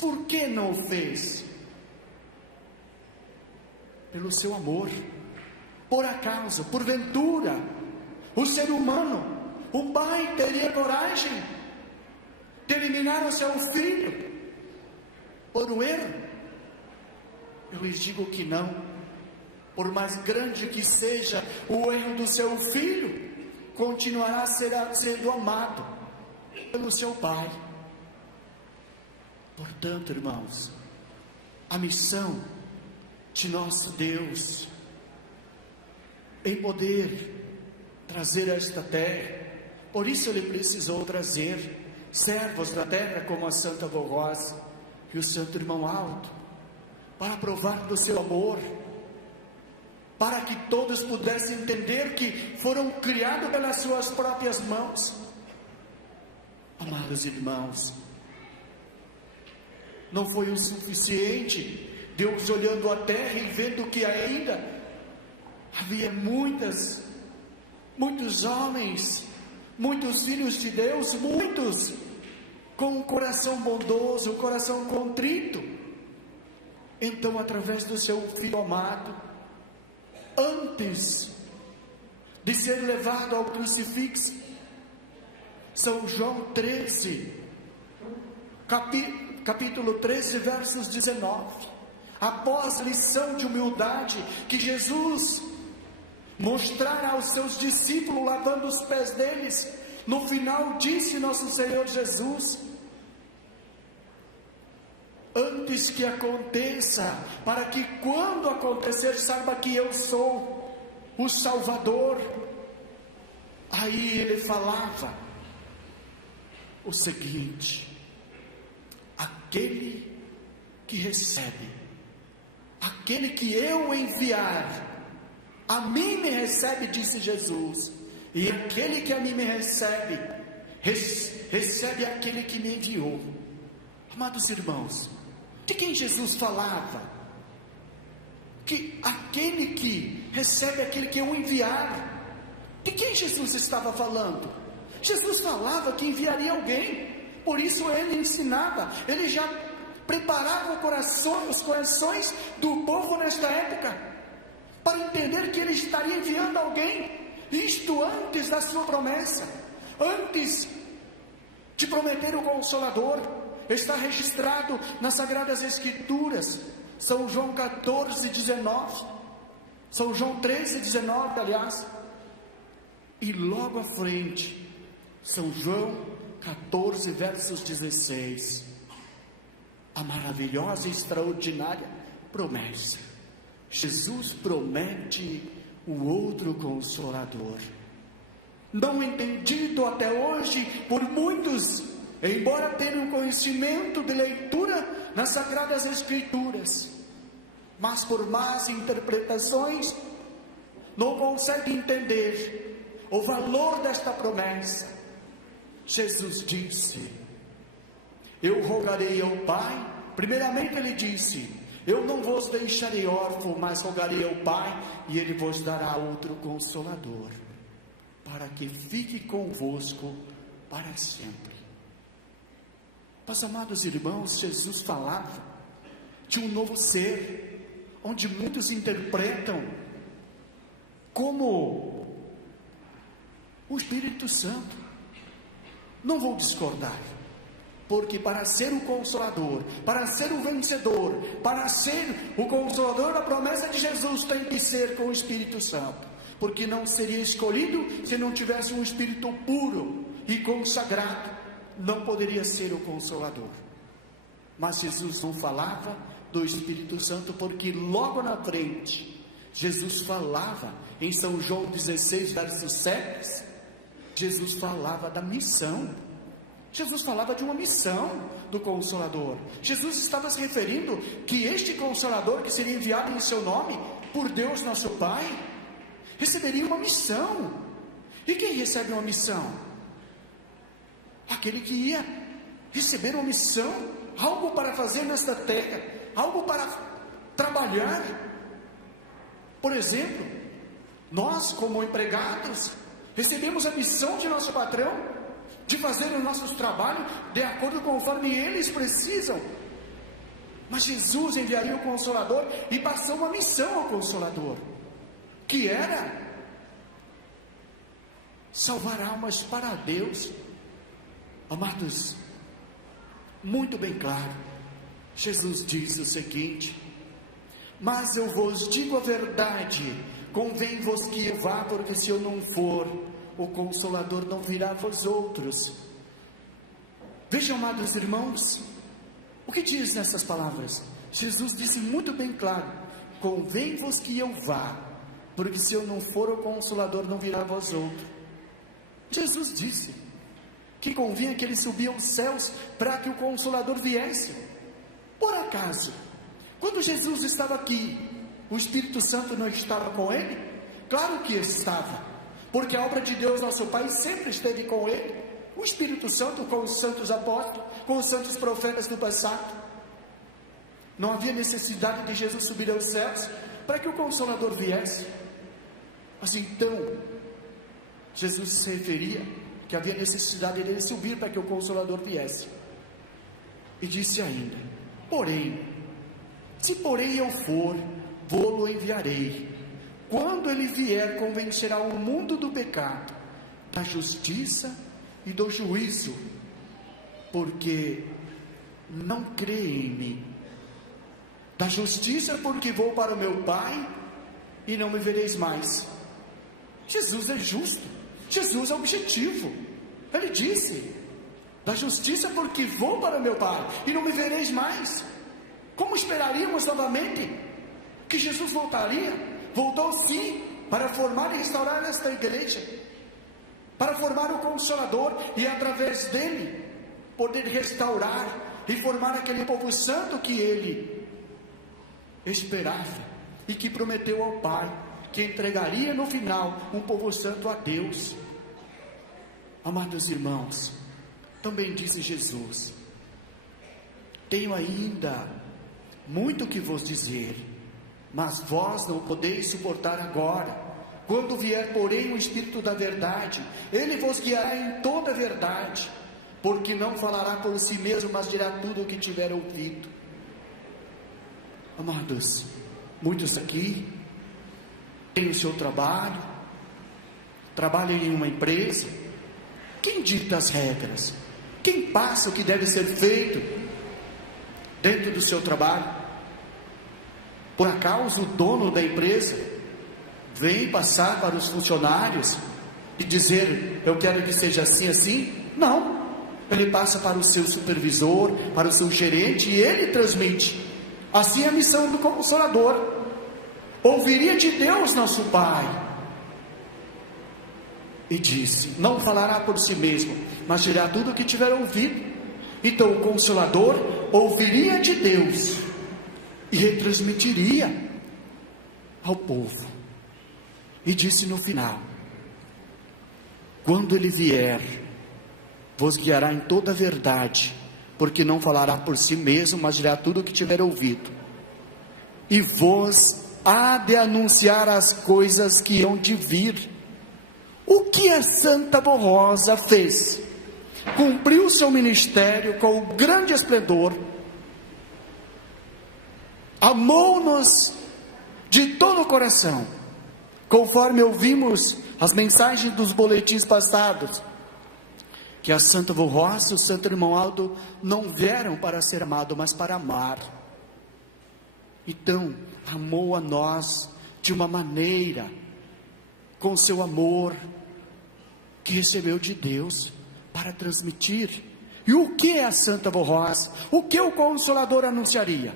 Por que não o fez? Pelo seu amor. Por acaso, porventura, o ser humano, o pai teria coragem de eliminar o seu filho por um erro? Eu lhes digo que não. Por mais grande que seja o erro do seu filho, continuará sendo amado pelo seu pai. Portanto, irmãos, a missão de nosso Deus em poder trazer a esta terra, por isso Ele precisou trazer servos da terra como a Santa Rosa e o Santo Irmão Alto, para provar do seu amor, para que todos pudessem entender que foram criados pelas suas próprias mãos. Amados irmãos, não foi o suficiente Deus olhando a terra e vendo que ainda havia muitos homens, muitos filhos de Deus, muitos com um coração bondoso, um coração contrito. Então, através do seu Filho amado, antes de ser levado ao crucifixo, São João 13, capítulo 13, versos 19, após a lição de humildade que Jesus mostrara aos seus discípulos, lavando os pés deles, no final disse nosso Senhor Jesus: antes que aconteça, para que quando acontecer, saiba que eu sou o Salvador. Aí ele falava o seguinte: aquele que recebe, aquele que eu enviar, a mim me recebe, disse Jesus, e aquele que a mim me recebe, recebe aquele que me enviou. Amados irmãos, de quem Jesus falava? Que aquele que recebe aquele que eu enviar. De quem Jesus estava falando? Jesus falava que enviaria alguém, por isso ele ensinava, ele já preparava os corações do povo nesta época, para entender que ele estaria enviando alguém, isto antes da sua promessa, antes de prometer o Consolador. Está registrado nas Sagradas Escrituras, São João 14, 19, São João 13, 19, aliás, e logo à frente, São João 14, versos 16, a maravilhosa e extraordinária promessa. Jesus promete o outro Consolador, não entendido até hoje por muitos, embora tenham conhecimento de leitura nas Sagradas Escrituras, mas por más interpretações, não conseguem entender o valor desta promessa. Jesus disse: eu rogarei ao Pai. Primeiramente ele disse: eu não vos deixarei órfão, mas rogarei ao Pai, e Ele vos dará outro Consolador, para que fique convosco para sempre. Mas, amados irmãos, Jesus falava de um novo ser, onde muitos interpretam como o Espírito Santo. Não vou discordar, porque para ser o Consolador, para ser o vencedor, para ser o Consolador da promessa de Jesus, tem que ser com o Espírito Santo, porque não seria escolhido se não tivesse um Espírito puro e consagrado, não poderia ser o Consolador. Mas Jesus não falava do Espírito Santo, porque logo na frente, Jesus falava em São João 16, verso 7, Jesus falava da missão. Jesus falava de uma missão do Consolador. Jesus estava se referindo que este Consolador, que seria enviado em seu nome por Deus nosso Pai, receberia uma missão. E quem recebe uma missão? Aquele que ia receber uma missão, algo para fazer nesta terra, algo para trabalhar. Por exemplo, nós como empregados, recebemos a missão de nosso patrão, de fazer os nossos trabalhos de acordo conforme eles precisam. Mas Jesus enviaria o Consolador e passou uma missão ao Consolador, que era salvar almas para Deus. Amados, muito bem claro, Jesus diz o seguinte: mas eu vos digo a verdade, convém-vos que eu vá, porque se eu não for, o Consolador não virá a vós outros. Vejam, amados irmãos, o que diz nessas palavras? Jesus disse muito bem claro: convém-vos que eu vá, porque se eu não for, o Consolador não virá a vós outros. Jesus disse que convinha que ele subia aos céus para que o Consolador viesse. Por acaso, quando Jesus estava aqui, o Espírito Santo não estava com ele? Claro que estava, porque a obra de Deus nosso Pai sempre esteve com ele. O Espírito Santo com os santos apóstolos, com os santos profetas do passado. Não havia necessidade de Jesus subir aos céus para que o Consolador viesse. Mas então Jesus se referia que havia necessidade dele subir para que o Consolador viesse. E disse ainda: porém, se porém eu for, vou-lo enviarei. Quando ele vier, convencerá o mundo do pecado, da justiça e do juízo, porque não crê em mim. Da justiça, porque vou para o meu Pai e não me vereis mais. Jesus é justo, Jesus é objetivo. Ele disse: da justiça, porque vou para o meu Pai e não me vereis mais. Como esperaríamos novamente que Jesus voltaria? Voltou sim, para formar e restaurar esta igreja, para formar o Consolador e através dele poder restaurar e formar aquele povo santo que ele esperava e que prometeu ao Pai que entregaria no final um povo santo a Deus. Amados irmãos, também disse Jesus: tenho ainda muito que vos dizer, mas vós não podeis suportar agora. Quando vier, porém, o Espírito da verdade, ele vos guiará em toda a verdade, porque não falará por si mesmo, mas dirá tudo o que tiver ouvido. Amados, muitos aqui têm o seu trabalho, trabalham em uma empresa. Quem dita as regras? Quem passa o que deve ser feito dentro do seu trabalho? Por acaso o dono da empresa vem passar para os funcionários e dizer: eu quero que seja assim, assim? Não, ele passa para o seu supervisor, para o seu gerente, e ele transmite. Assim é a missão do Consolador. Ouviria de Deus nosso Pai, e disse: não falará por si mesmo, mas dirá tudo o que tiver ouvido. Então o Consolador ouviria de Deus e retransmitiria ao povo. E disse no final: quando ele vier, vos guiará em toda a verdade, porque não falará por si mesmo, mas dirá tudo o que tiver ouvido, e vos há de anunciar as coisas que hão de vir. O que a Santa Rosa fez? Cumpriu seu ministério com grande esplendor, amou-nos de todo o coração, conforme ouvimos as mensagens dos boletins passados, que a Santa Rosa e o Santo Irmão Aldo não vieram para ser amado, mas para amar. Então, amou a nós de uma maneira, com seu amor, que recebeu de Deus, para transmitir. E o que é a Santa Rosa? O que o Consolador anunciaria?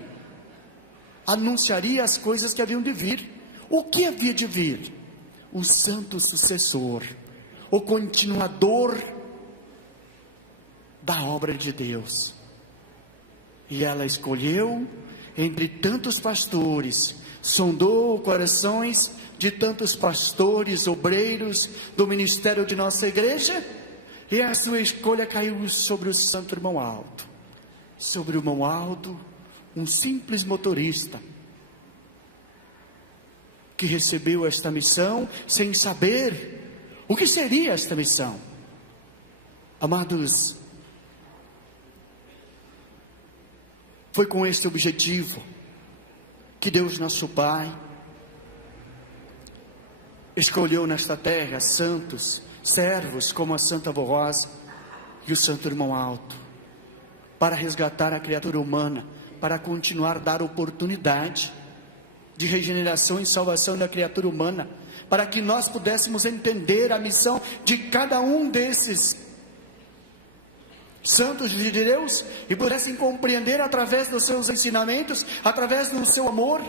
Anunciaria as coisas que haviam de vir. O que havia de vir? O santo sucessor, o continuador da obra de Deus. E ela escolheu entre tantos pastores, sondou corações de tantos pastores, obreiros do ministério de nossa igreja, e a sua escolha caiu sobre o Santo Irmão Aldo. Sobre o irmão Aldo, um simples motorista, que recebeu esta missão sem saber o que seria esta missão. Amados, Foi com este objetivo que Deus nosso Pai escolheu nesta terra santos, servos como a Santa Avó Rosa e o Santo Irmão Aldo, para resgatar a criatura humana, para continuar a dar oportunidade de regeneração e salvação da criatura humana, para que nós pudéssemos entender a missão de cada um desses santos de Deus e pudessem compreender através dos seus ensinamentos, através do seu amor,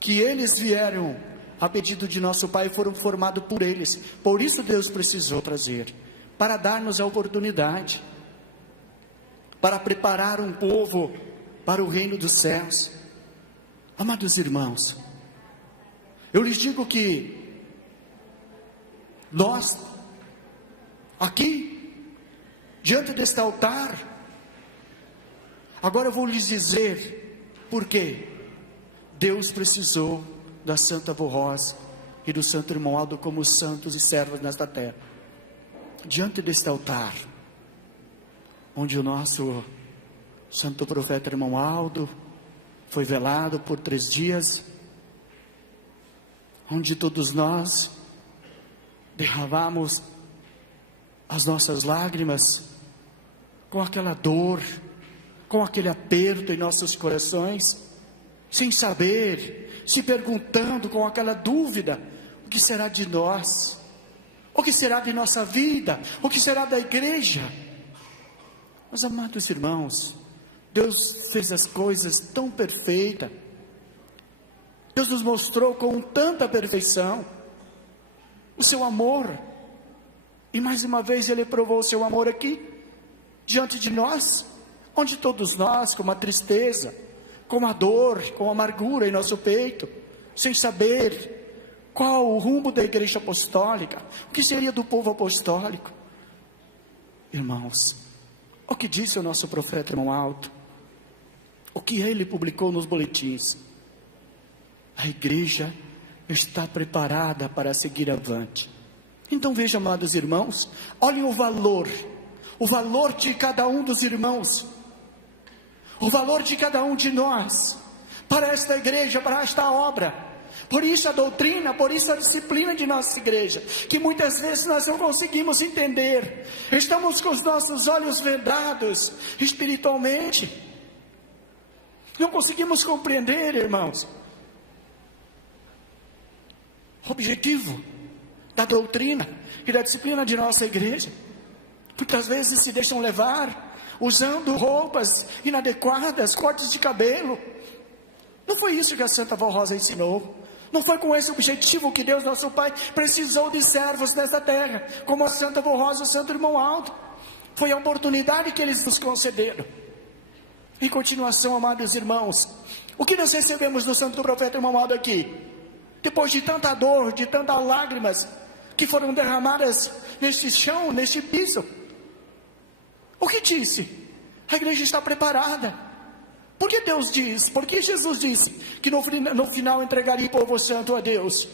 que eles vieram a pedido de nosso Pai e foram formados por eles. Por isso Deus precisou trazer, para dar-nos a oportunidade, para preparar um povo para o reino dos céus. Amados irmãos, eu lhes digo que nós, aqui, diante deste altar, agora eu vou lhes dizer por quê Deus precisou da Santa Avó Rosa e do Santo Irmão Aldo como santos e servos nesta terra. Diante deste altar, onde o nosso Santo Profeta Irmão Aldo foi velado por 3 dias, onde todos nós derramamos as nossas lágrimas, com aquela dor, com aquele aperto em nossos corações, sem saber, se perguntando com aquela dúvida: o que será de nós? O que será de nossa vida? O que será da igreja? Meus amados irmãos, Deus fez as coisas tão perfeitas, Deus nos mostrou com tanta perfeição o seu amor, e mais uma vez Ele provou o seu amor aqui, diante de nós, onde todos nós, com a tristeza, com a dor, com a amargura em nosso peito, sem saber qual o rumo da igreja apostólica, o que seria do povo apostólico. Irmãos, o que disse o nosso profeta Irmão Aldo, o que ele publicou nos boletins: a igreja está preparada para seguir avante. Então veja, amados irmãos, olhem o valor de cada um dos irmãos, o valor de cada um de nós, para esta igreja, para esta obra. Por isso a doutrina, por isso a disciplina de nossa igreja, que muitas vezes nós não conseguimos entender, estamos com os nossos olhos vedados espiritualmente, não conseguimos compreender, irmãos, o objetivo da doutrina e da disciplina de nossa igreja. Muitas vezes se deixam levar, usando roupas inadequadas, cortes de cabelo. Não foi isso que a Santa Avó Rosa ensinou. Não foi com esse objetivo que Deus nosso Pai precisou de servos nesta terra, como a Santa Avó Rosa e o Santo Irmão Aldo. Foi a oportunidade que eles nos concederam. Em continuação, amados irmãos, o que nós recebemos do Santo Profeta Irmão Aldo aqui? Depois de tanta dor, de tantas lágrimas que foram derramadas neste chão, neste piso, o que disse? A igreja está preparada. Por que Deus diz? Por que Jesus disse que no final entregaria o povo santo a Deus?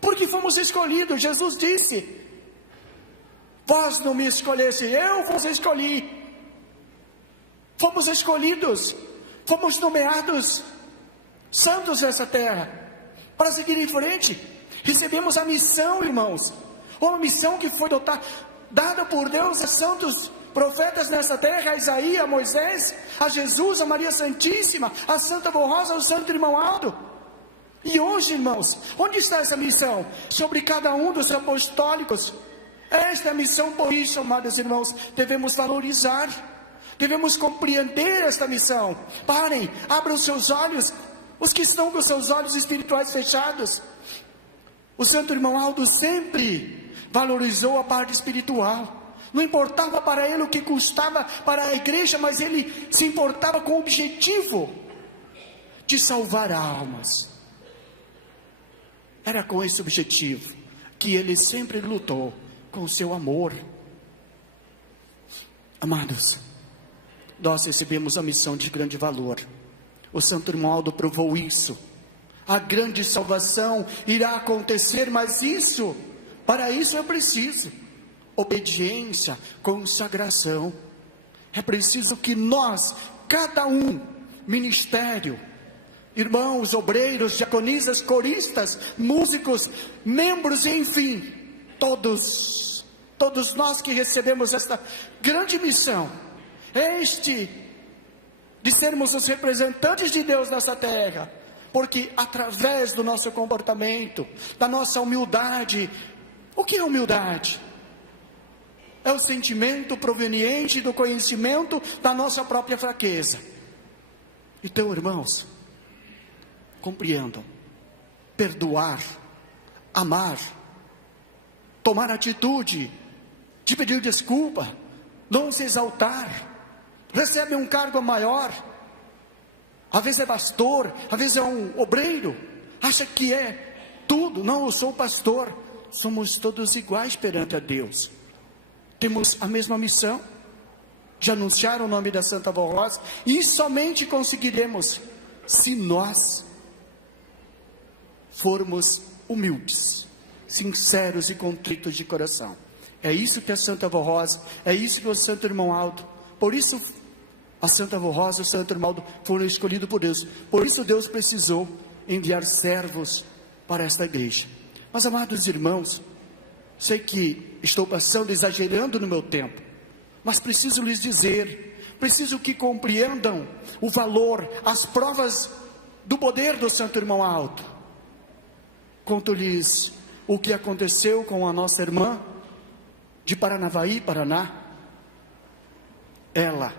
Porque fomos escolhidos. Jesus disse: vós não me escolheste, eu vos escolhi. Fomos escolhidos, fomos nomeados santos nessa terra, para seguir em frente. Recebemos a missão, irmãos, uma missão que foi dada por Deus a santos profetas nessa terra, a Isaías, a Moisés, a Jesus, a Maria Santíssima, a Santa Avó Rosa, ao Santo Irmão Aldo. E hoje, irmãos, onde está essa missão? Sobre cada um dos apostólicos. Esta é a missão. Por isso, amados irmãos, devemos valorizar, devemos compreender esta missão. Parem, abram seus olhos, os que estão com seus olhos espirituais fechados. O Santo Irmão Aldo sempre valorizou a parte espiritual. Não importava para ele o que custava para a igreja, mas ele se importava com o objetivo de salvar almas. Era com esse objetivo que ele sempre lutou, com o seu amor. Amados, nós recebemos a missão de grande valor. O Santo Irmão Aldo provou isso. A grande salvação irá acontecer, mas para isso é preciso obediência, consagração. É preciso que nós, cada um, ministério, irmãos, obreiros, diaconisas, coristas, músicos, membros, enfim, todos nós que recebemos esta grande missão, de sermos os representantes de Deus nessa terra, porque através do nosso comportamento, da nossa humildade. O que é humildade? É o sentimento proveniente do conhecimento da nossa própria fraqueza. Então, irmãos, compreendam: perdoar, amar, tomar atitude de pedir desculpa, não se exaltar. Recebe um cargo maior, às vezes é pastor, às vezes é um obreiro, acha que é tudo. Não, eu sou pastor. Somos todos iguais perante a Deus. Temos a mesma missão de anunciar o nome da Santa Voz Rosa, e somente conseguiremos se nós formos humildes, sinceros e contritos de coração. É isso que a Santa Voz Rosa, é isso que o Santo Irmão Aldo, por isso a Santa Voz Rosa e o Santo Irmão Aldo foram escolhidos por Deus. Por isso Deus precisou enviar servos para esta igreja. Mas, amados irmãos, sei que estou passando, exagerando no meu tempo, mas preciso lhes dizer, preciso que compreendam o valor, as provas do poder do Santo Irmão Aldo. Conto-lhes o que aconteceu com a nossa irmã de Paranavaí, Paraná. Ela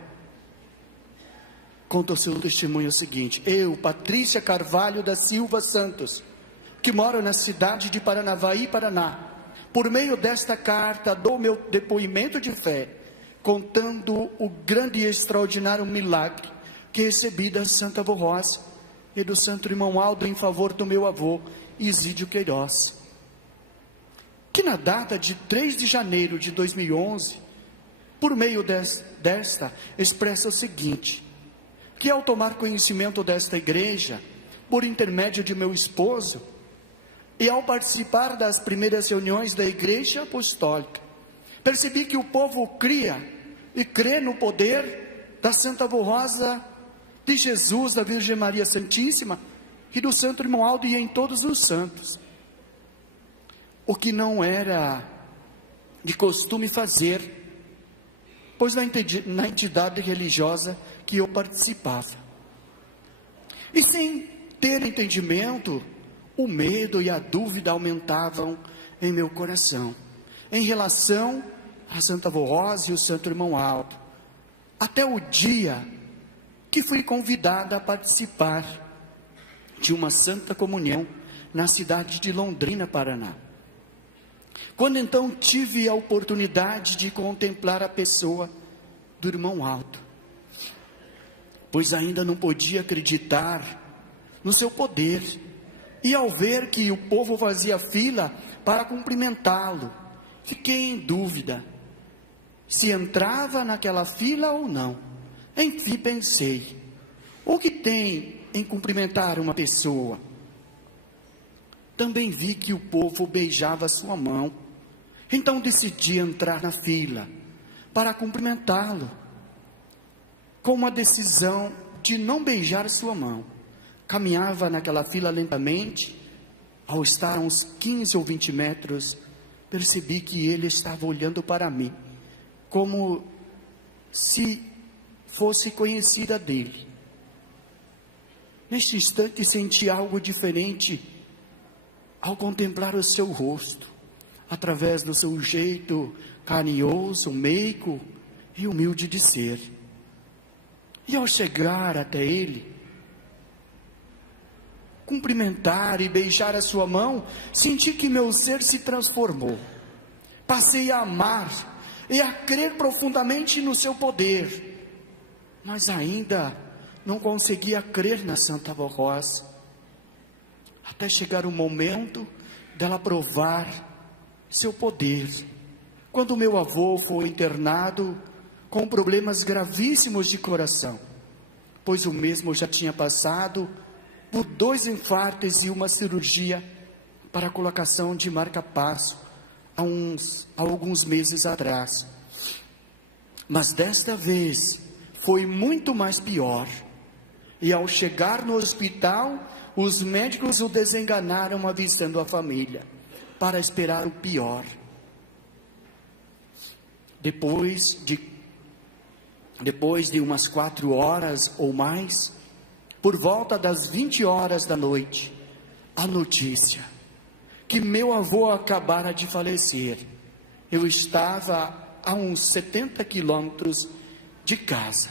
conta o seu testemunho seguinte: eu, Patrícia Carvalho da Silva Santos, que moro na cidade de Paranavaí, Paraná, por meio desta carta dou meu depoimento de fé, contando o grande e extraordinário milagre que recebi da Santa Voz Rosa e do Santo Irmão Aldo em favor do meu avô Isídio Queiroz, que na data de 3 de janeiro de 2011, por meio desta, expressa o seguinte: que ao tomar conhecimento desta igreja, por intermédio de meu esposo, e ao participar das primeiras reuniões da Igreja Apostólica, percebi que o povo cria e crê no poder da Santa Voz Rosa, de Jesus, da Virgem Maria Santíssima e do Santo Irmão Aldo, e em todos os santos, o que não era de costume fazer, pois na entidade religiosa que eu participava. E sem ter entendimento, o medo e a dúvida aumentavam em meu coração, em relação a Santa Voz Rosa e o Santo Irmão Aldo, até o dia que fui convidada a participar de uma Santa Comunhão na cidade de Londrina, Paraná. Quando então tive a oportunidade de contemplar a pessoa do Irmão Aldo, pois ainda não podia acreditar no seu poder, e ao ver que o povo fazia fila para cumprimentá-lo, fiquei em dúvida se entrava naquela fila ou não. Enfim, pensei: o que tem em cumprimentar uma pessoa? Também vi que o povo beijava sua mão, então decidi entrar na fila para cumprimentá-lo, com uma decisão de não beijar sua mão. Caminhava naquela fila lentamente. Ao estar a uns 15 ou 20 metros, percebi que ele estava olhando para mim, como se fosse conhecida dele. Neste instante senti algo diferente ao contemplar o seu rosto, através do seu jeito carinhoso, meigo e humilde de ser. E ao chegar até ele, cumprimentar e beijar a sua mão, senti que meu ser se transformou. Passei a amar e a crer profundamente no seu poder, mas ainda não conseguia crer na Santa Voz Rosa, até chegar o momento dela provar seu poder, quando meu avô foi internado com problemas gravíssimos de coração, pois o mesmo já tinha passado por 2 infartos e uma cirurgia para a colocação de marca-passo há alguns meses atrás. Mas desta vez foi muito mais pior. E ao chegar no hospital, os médicos o desenganaram avistando a família, para esperar o pior. Depois de umas 4 horas ou mais, por volta das 20 horas da noite, a notícia que meu avô acabara de falecer. Eu estava a uns 70 quilômetros de casa.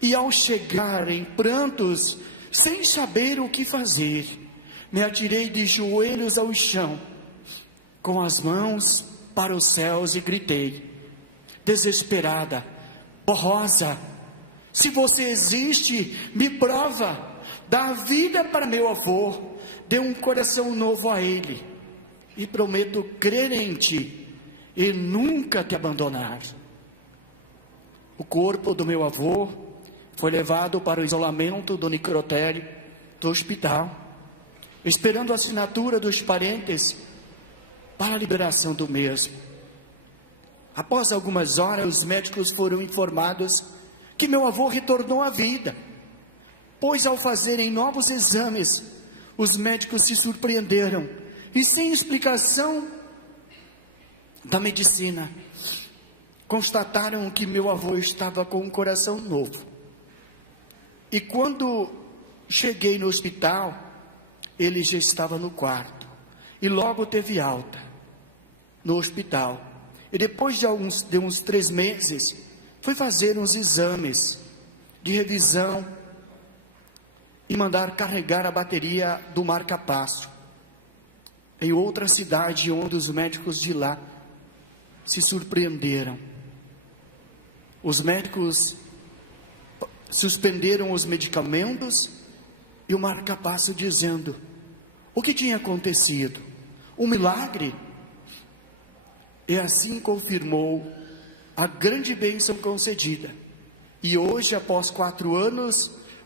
E ao chegar em prantos, sem saber o que fazer, me atirei de joelhos ao chão, com as mãos para os céus e gritei, desesperada: ó Rosa, se você existe, me prova, dá vida para meu avô, dê um coração novo a ele, e prometo crer em ti e nunca te abandonar. O corpo do meu avô foi levado para o isolamento do necrotério do hospital, esperando a assinatura dos parentes para a liberação do mesmo. Após algumas horas, os médicos foram informados que meu avô retornou à vida, pois ao fazerem novos exames, os médicos se surpreenderam e, sem explicação da medicina, constataram que meu avô estava com um coração novo. E quando cheguei no hospital, ele já estava no quarto, e logo teve alta no hospital. E depois de uns 3 meses, fui fazer uns exames de revisão e mandar carregar a bateria do marca-passo em outra cidade, onde os médicos de lá se surpreenderam. Os médicos suspenderam os medicamentos e o marca-passo dizendo o que tinha acontecido, um milagre. E assim confirmou a grande bênção concedida, e hoje, após 4 anos,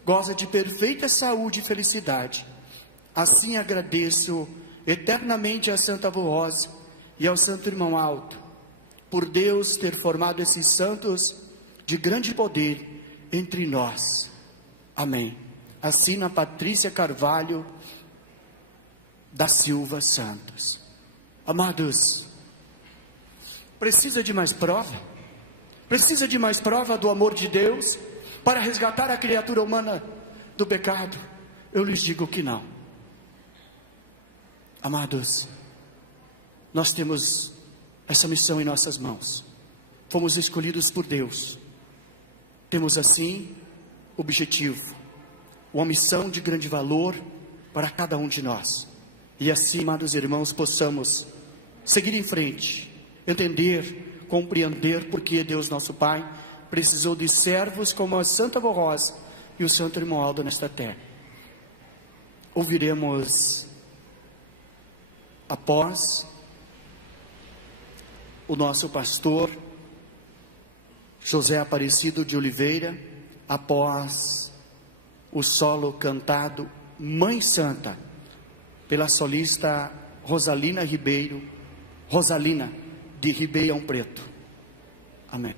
goza de perfeita saúde e felicidade. Assim agradeço eternamente a Santa Avó Rosa e ao Santo Irmão Alto, por Deus ter formado esses santos de grande poder entre nós. Amém. Assina Patrícia Carvalho da Silva Santos. Amados, precisa de mais prova? Precisa de mais prova do amor de Deus para resgatar a criatura humana do pecado? Eu lhes digo que não. Amados, nós temos essa missão em nossas mãos. Fomos escolhidos por Deus. Temos assim objetivo, uma missão de grande valor para cada um de nós. E assim, amados irmãos, possamos seguir em frente, entender, compreender porque Deus nosso Pai precisou de servos como a Santa Avó Rosa e o Santo Irmão Aldo nesta terra. Ouviremos após o nosso pastor José Aparecido de Oliveira, após o solo cantado Mãe Santa, pela solista Rosalina de Ribeirão Preto. Amém.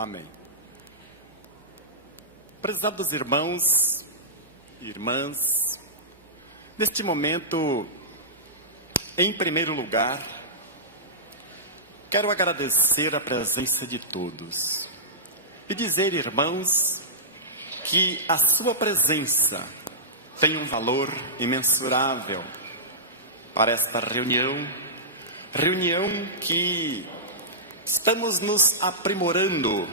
Amém. Prezados irmãos e irmãs, neste momento, em primeiro lugar, quero agradecer a presença de todos e dizer, irmãos, que a sua presença tem um valor imensurável para esta reunião reunião que estamos nos aprimorando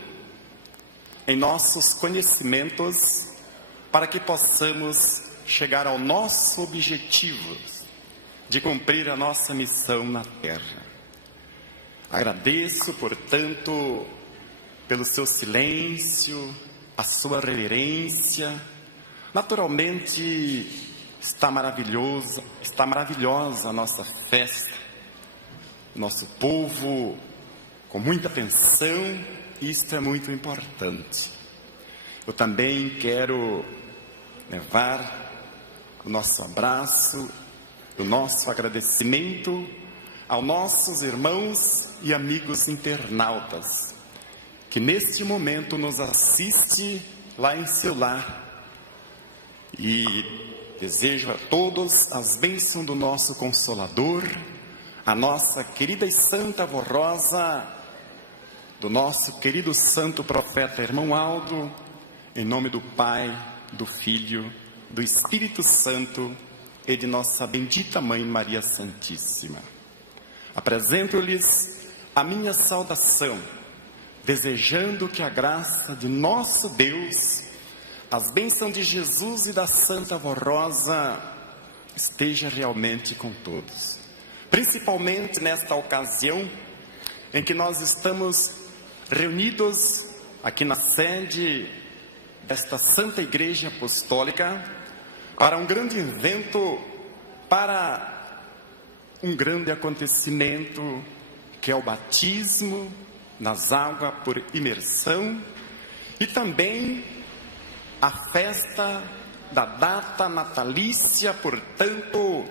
em nossos conhecimentos para que possamos chegar ao nosso objetivo de cumprir a nossa missão na terra. Agradeço, portanto, pelo seu silêncio, a sua reverência. Naturalmente, está maravilhosa a nossa festa, nosso povo com muita atenção, e isto é muito importante. Eu também quero levar o nosso abraço, o nosso agradecimento aos nossos irmãos e amigos internautas, que neste momento nos assiste lá em seu lar. E desejo a todos as bênçãos do nosso Consolador, a nossa querida e santa avó Rosa, do nosso querido santo profeta irmão Aldo, em nome do Pai, do Filho, do Espírito Santo e de nossa bendita Mãe Maria Santíssima. Apresento-lhes a minha saudação, desejando que a graça de nosso Deus, as bênçãos de Jesus e da Santa Avó Rosa esteja realmente com todos. Principalmente nesta ocasião em que nós estamos reunidos aqui na sede desta Santa Igreja Apostólica para um grande evento, para um grande acontecimento que é o batismo nas águas por imersão e também a festa da data natalícia, portanto,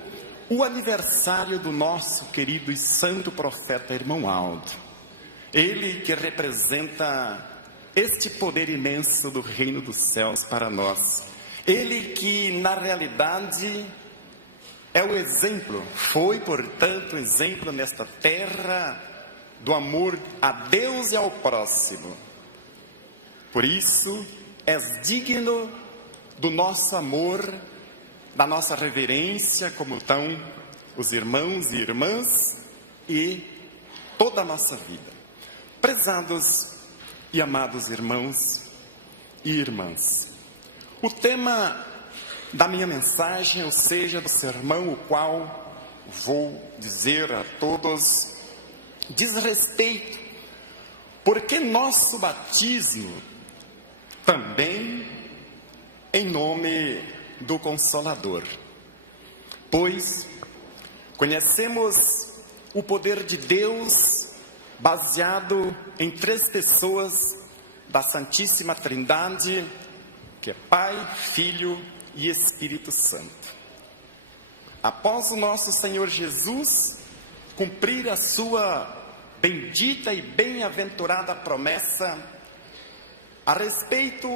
o aniversário do nosso querido e santo profeta irmão Aldo. Ele que representa este poder imenso do reino dos céus para nós. Ele que, na realidade, é o exemplo, foi, portanto, exemplo nesta terra do amor a Deus e ao próximo. Por isso, és digno do nosso amor, da nossa reverência, como estão os irmãos e irmãs e toda a nossa vida. Prezados e amados irmãos e irmãs, o tema da minha mensagem, ou seja, do sermão, o qual vou dizer a todos, diz respeito, porque nosso batismo também em nome do Consolador, pois conhecemos o poder de Deus baseado em 3 pessoas da Santíssima Trindade, que é Pai, Filho e Espírito Santo. Após o nosso Senhor Jesus cumprir a sua bendita e bem-aventurada promessa a respeito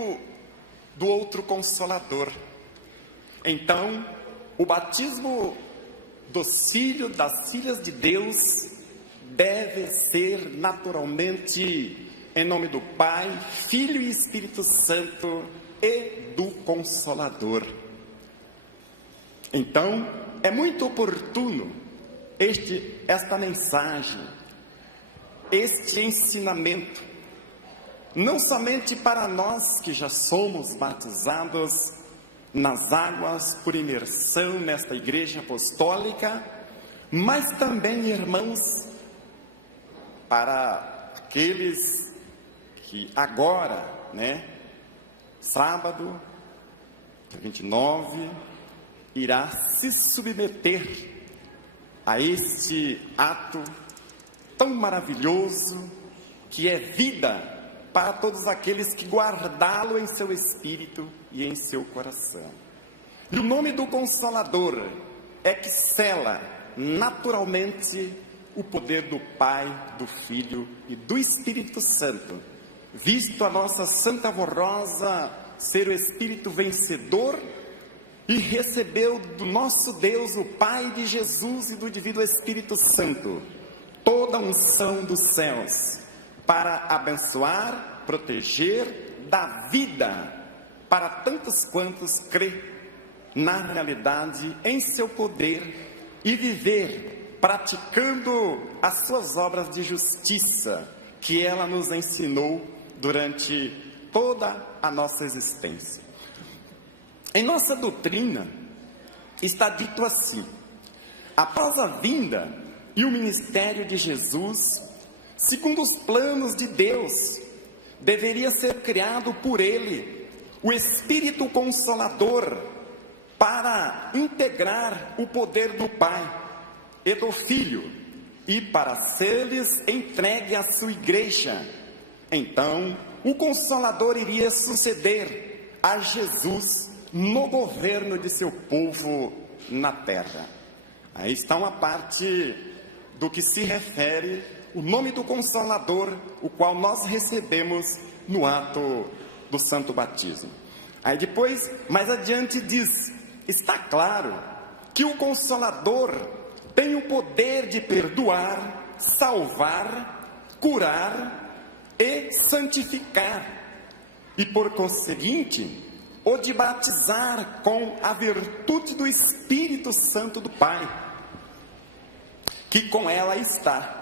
do outro Consolador, então o batismo dos filhos, das filhas de Deus deve ser naturalmente em nome do Pai, Filho e Espírito Santo e do Consolador. Então, é muito oportuno esta mensagem, este ensinamento, não somente para nós que já somos batizados nas águas por imersão nesta Igreja Apostólica, mas também, irmãos, para aqueles que agora, sábado, dia 29, irá se submeter a este ato tão maravilhoso que é vida para todos aqueles que guardá-lo em seu espírito e em seu coração. E o nome do Consolador é que sela naturalmente o poder do Pai, do Filho e do Espírito Santo, visto a nossa Santa Avó Rosa ser o Espírito vencedor e recebeu do nosso Deus, o Pai de Jesus e do Divino Espírito Santo, toda a unção dos céus para abençoar, proteger, dar vida para tantos quantos crê na realidade, em seu poder e viver praticando as suas obras de justiça que ela nos ensinou durante toda a nossa existência. Em nossa doutrina está dito assim: após a vinda e o ministério de Jesus, segundo os planos de Deus, deveria ser criado por Ele o Espírito Consolador para integrar o poder do Pai e do Filho e para ser-lhes entregue à sua igreja. Então, o Consolador iria suceder a Jesus no governo de seu povo na terra. Aí está uma parte do que se refere o nome do Consolador, o qual nós recebemos no ato do Santo Batismo. Aí depois, mais adiante diz: está claro que o Consolador tem o poder de perdoar, salvar, curar e santificar, e por conseguinte, o de batizar com a virtude do Espírito Santo do Pai, que com ela está.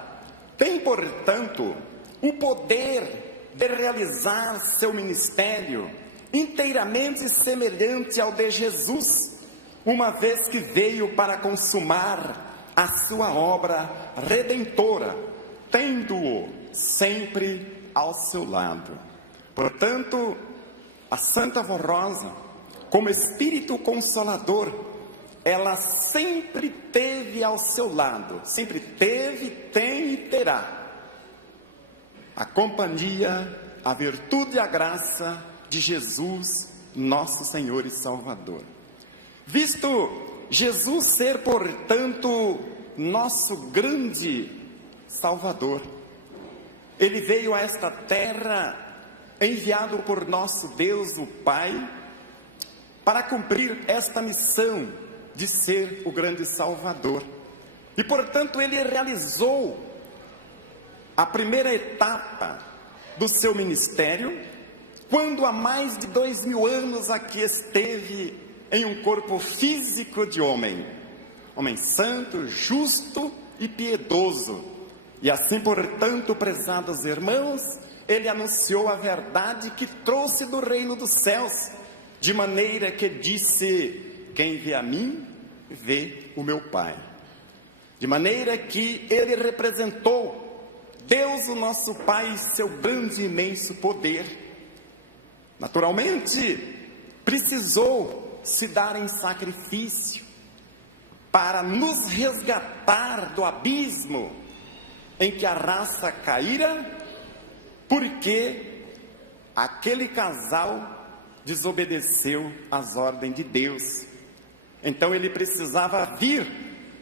Tem, portanto, o poder de realizar seu ministério inteiramente semelhante ao de Jesus, uma vez que veio para consumar a sua obra redentora, tendo-o sempre ao seu lado. Portanto, a Santa Vó Rosa, como Espírito Consolador, ela sempre teve ao seu lado, sempre teve, tem e terá a companhia, a virtude e a graça de Jesus, nosso Senhor e Salvador. Visto Jesus ser, portanto, nosso grande Salvador, Ele veio a esta terra enviado por nosso Deus, o Pai, para cumprir esta missão de ser o grande Salvador. E, portanto, Ele realizou a primeira etapa do seu ministério, quando há mais de 2000 anos aqui esteve em um corpo físico de homem santo, justo e piedoso. E assim, portanto, prezados irmãos, Ele anunciou a verdade que trouxe do reino dos céus, de maneira que disse: quem vê a mim, vê o meu Pai. De maneira que Ele representou Deus, o nosso Pai, e seu grande e imenso poder. Naturalmente, precisou se dar em sacrifício para nos resgatar do abismo em que a raça caíra, porque aquele casal desobedeceu às ordens de Deus. Então ele precisava vir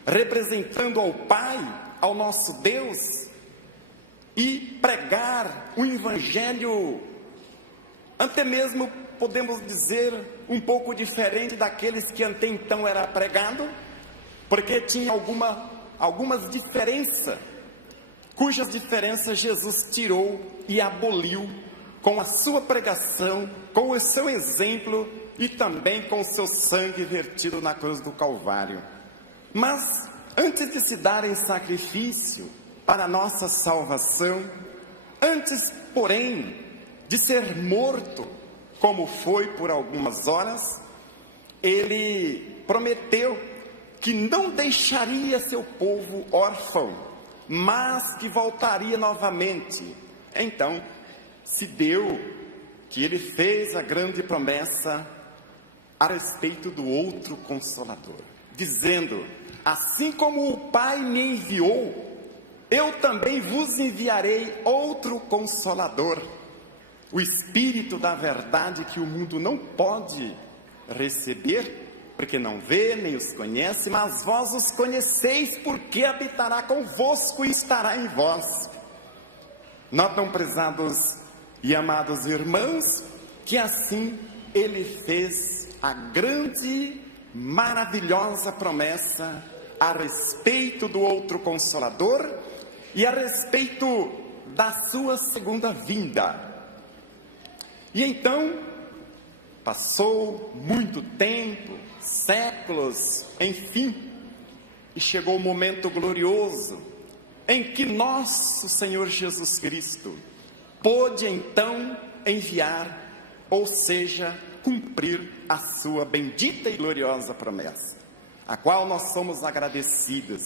representando ao Pai, ao nosso Deus, e pregar um evangelho, até mesmo podemos dizer um pouco diferente daqueles que até então era pregado, porque tinha algumas diferenças, cujas diferenças Jesus tirou e aboliu com a sua pregação, com o seu exemplo e também com o seu sangue vertido na cruz do Calvário. Mas antes de se dar em sacrifício para a nossa salvação, antes, porém, de ser morto, como foi por algumas horas, Ele prometeu que não deixaria seu povo órfão, mas que voltaria novamente. Então, se deu que Ele fez a grande promessa a respeito do outro Consolador, dizendo: assim como o Pai me enviou, eu também vos enviarei outro Consolador, o Espírito da verdade, que o mundo não pode receber, porque não vê nem os conhece, mas vós os conheceis, porque habitará convosco e estará em vós. Notam, prezados e amados irmãos, que assim Ele fez a grande, maravilhosa promessa a respeito do outro Consolador e a respeito da sua segunda vinda. E então, passou muito tempo, séculos, enfim, e chegou o momento glorioso em que nosso Senhor Jesus Cristo pôde então enviar, ou seja, cumprir a sua bendita e gloriosa promessa, a qual nós somos agradecidos,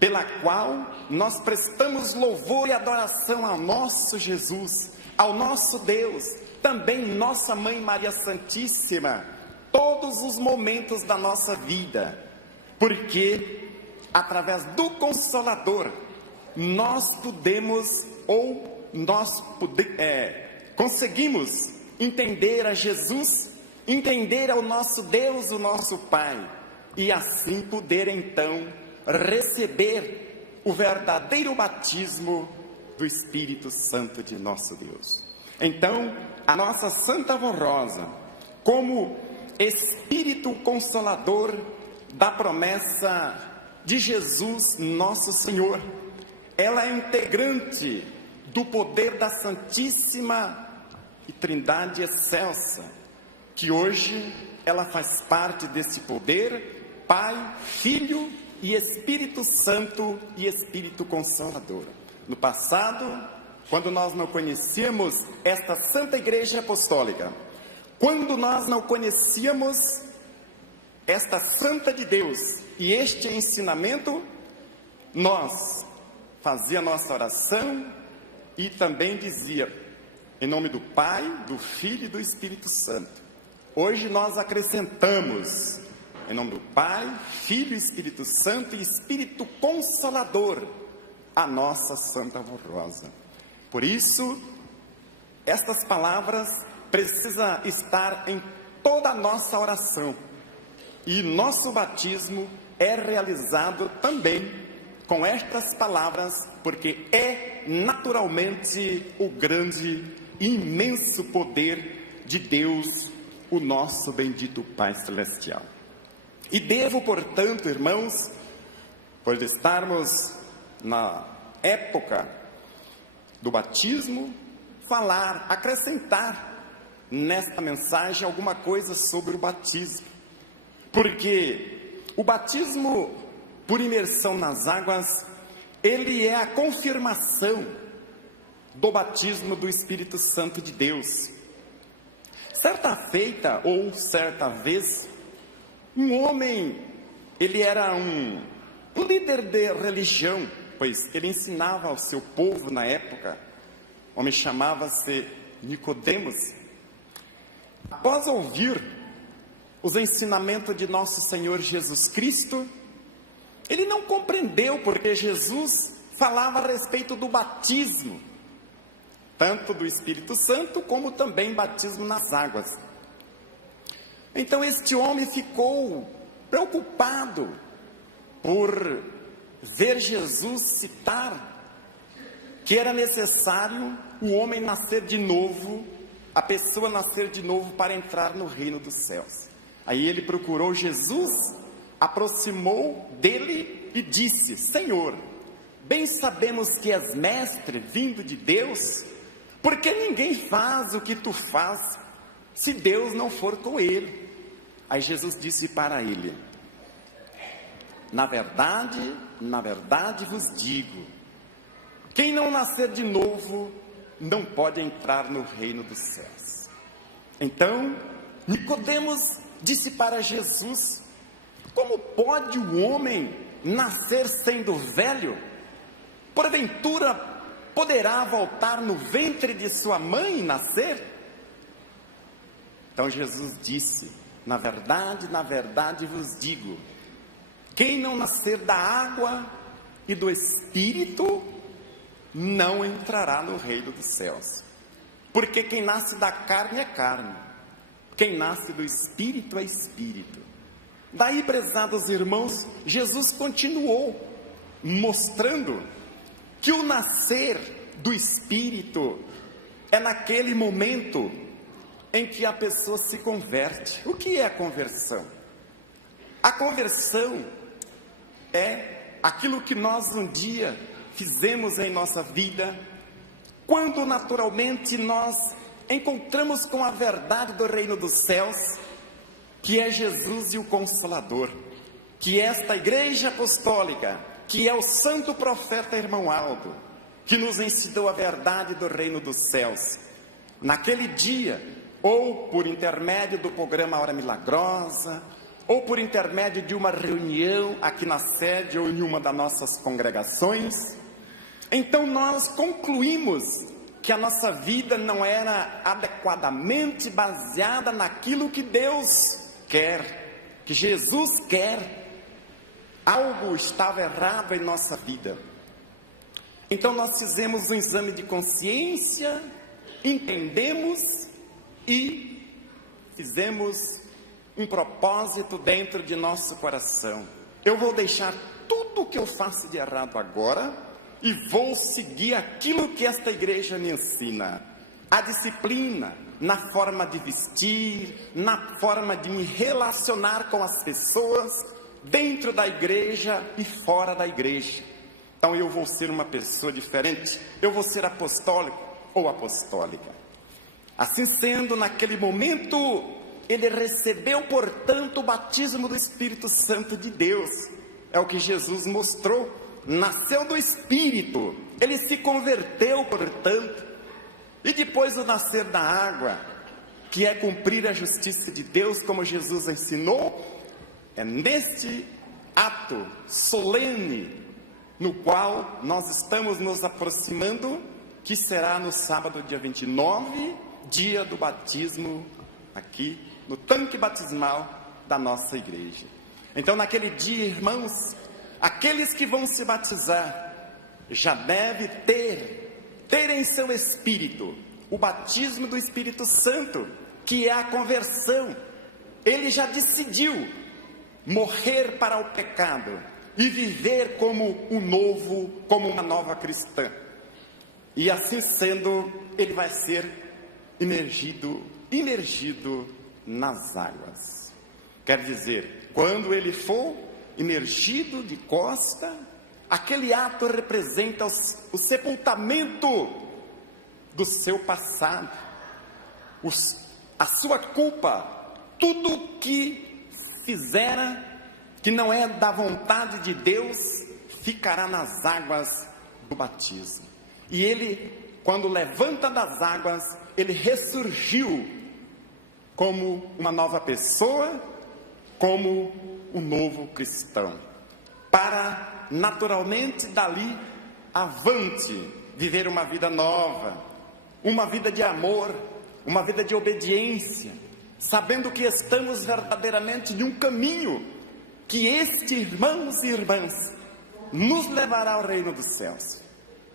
pela qual nós prestamos louvor e adoração ao nosso Jesus, ao nosso Deus, também nossa Mãe Maria Santíssima, todos os momentos da nossa vida, porque através do Consolador nós conseguimos entender a Jesus, entender ao nosso Deus, o nosso Pai, e assim poder então receber o verdadeiro batismo do Espírito Santo de nosso Deus. Então, a nossa Santa Avó Rosa, como Espírito Consolador da promessa de Jesus, nosso Senhor, ela é integrante do poder da Santíssima e Trindade Excelsa, que hoje ela faz parte desse poder, Pai, Filho e Espírito Santo e Espírito Consolador. No passado, quando nós não conhecíamos esta Santa Igreja Apostólica, quando nós não conhecíamos esta Santa de Deus e este ensinamento, nós fazia nossa oração e também dizia, em nome do Pai, do Filho e do Espírito Santo. Hoje nós acrescentamos, em nome do Pai, Filho, Espírito Santo e Espírito Consolador, a nossa Santa Avó Rosa. Por isso, estas palavras precisam estar em toda a nossa oração. E nosso batismo é realizado também com estas palavras, porque é naturalmente o grande e imenso poder de Deus, o nosso bendito Pai Celestial. E devo, portanto, irmãos, por estarmos na época do batismo, falar, acrescentar nesta mensagem alguma coisa sobre o batismo. Porque o batismo por imersão nas águas, ele é a confirmação do batismo do Espírito Santo de Deus. Certa feita ou certa vez, um homem, ele era um líder de religião, pois ele ensinava ao seu povo na época. O homem chamava-se Nicodemos. Após ouvir os ensinamentos de nosso Senhor Jesus Cristo, ele não compreendeu porque Jesus falava a respeito do batismo, tanto do Espírito Santo como também batismo nas águas. Então este homem ficou preocupado por ver Jesus citar que era necessário o homem nascer de novo, a pessoa nascer de novo para entrar no reino dos céus. Aí ele procurou Jesus, aproximou dele e disse: Senhor, bem sabemos que és mestre vindo de Deus, porque ninguém faz o que tu faz se Deus não for com ele. Aí Jesus disse para ele: na verdade vos digo, quem não nascer de novo não pode entrar no reino dos céus. Então Nicodemos disse para Jesus: como pode o homem nascer sendo velho? Porventura poderá voltar no ventre de sua mãe e nascer? Então Jesus disse: na verdade vos digo, quem não nascer da água e do Espírito não entrará no reino dos céus. Porque quem nasce da carne é carne, quem nasce do Espírito é Espírito. Daí, prezados irmãos, Jesus continuou mostrando que o nascer do Espírito é naquele momento em que a pessoa se converte. O que é a conversão? A conversão é aquilo que nós um dia fizemos em nossa vida, quando naturalmente nós encontramos com a verdade do reino dos céus, que é Jesus e o Consolador. que esta igreja apostólica, que é o santo profeta irmão Aldo, que nos ensinou a verdade do reino dos céus, naquele dia, ou por intermédio do programa Hora Milagrosa, ou por intermédio de uma reunião aqui na sede ou em uma das nossas congregações, então nós concluímos que a nossa vida não era adequadamente baseada naquilo que Deus quer, que Jesus quer. Algo estava errado em nossa vida. Então nós fizemos um exame de consciência, entendemos e fizemos um propósito dentro de nosso coração. Eu vou deixar tudo o que eu faço de errado agora e vou seguir aquilo que esta igreja me ensina. A disciplina na forma de vestir, na forma de me relacionar com as pessoas, dentro da igreja e fora da igreja. Então eu vou ser uma pessoa diferente, eu vou ser apostólico ou apostólica. Assim sendo, naquele momento, ele recebeu, portanto, o batismo do Espírito Santo de Deus. É o que Jesus mostrou. Nasceu do Espírito, ele se converteu, portanto. E depois do nascer da água, que é cumprir a justiça de Deus, como Jesus ensinou, é neste ato solene, no qual nós estamos nos aproximando, que será no sábado, dia 29, dia do batismo, aqui no tanque batismal da nossa igreja. Então, naquele dia, irmãos, aqueles que vão se batizar já devem ter em seu espírito o batismo do Espírito Santo, que é a conversão. Ele já decidiu morrer para o pecado e viver como um novo, como uma nova cristã. E assim sendo, ele vai ser imergido nas águas. Quer dizer, quando ele for imergido de costa, aquele ato representa o sepultamento do seu passado, a sua culpa, tudo que fizera que não é da vontade de Deus, ficará nas águas do batismo. E ele, quando levanta das águas, ele ressurgiu como uma nova pessoa, como um novo cristão, para naturalmente dali avante viver uma vida nova, uma vida de amor, uma vida de obediência, sabendo que estamos verdadeiramente em um caminho que este, irmãos e irmãs, nos levará ao reino dos céus.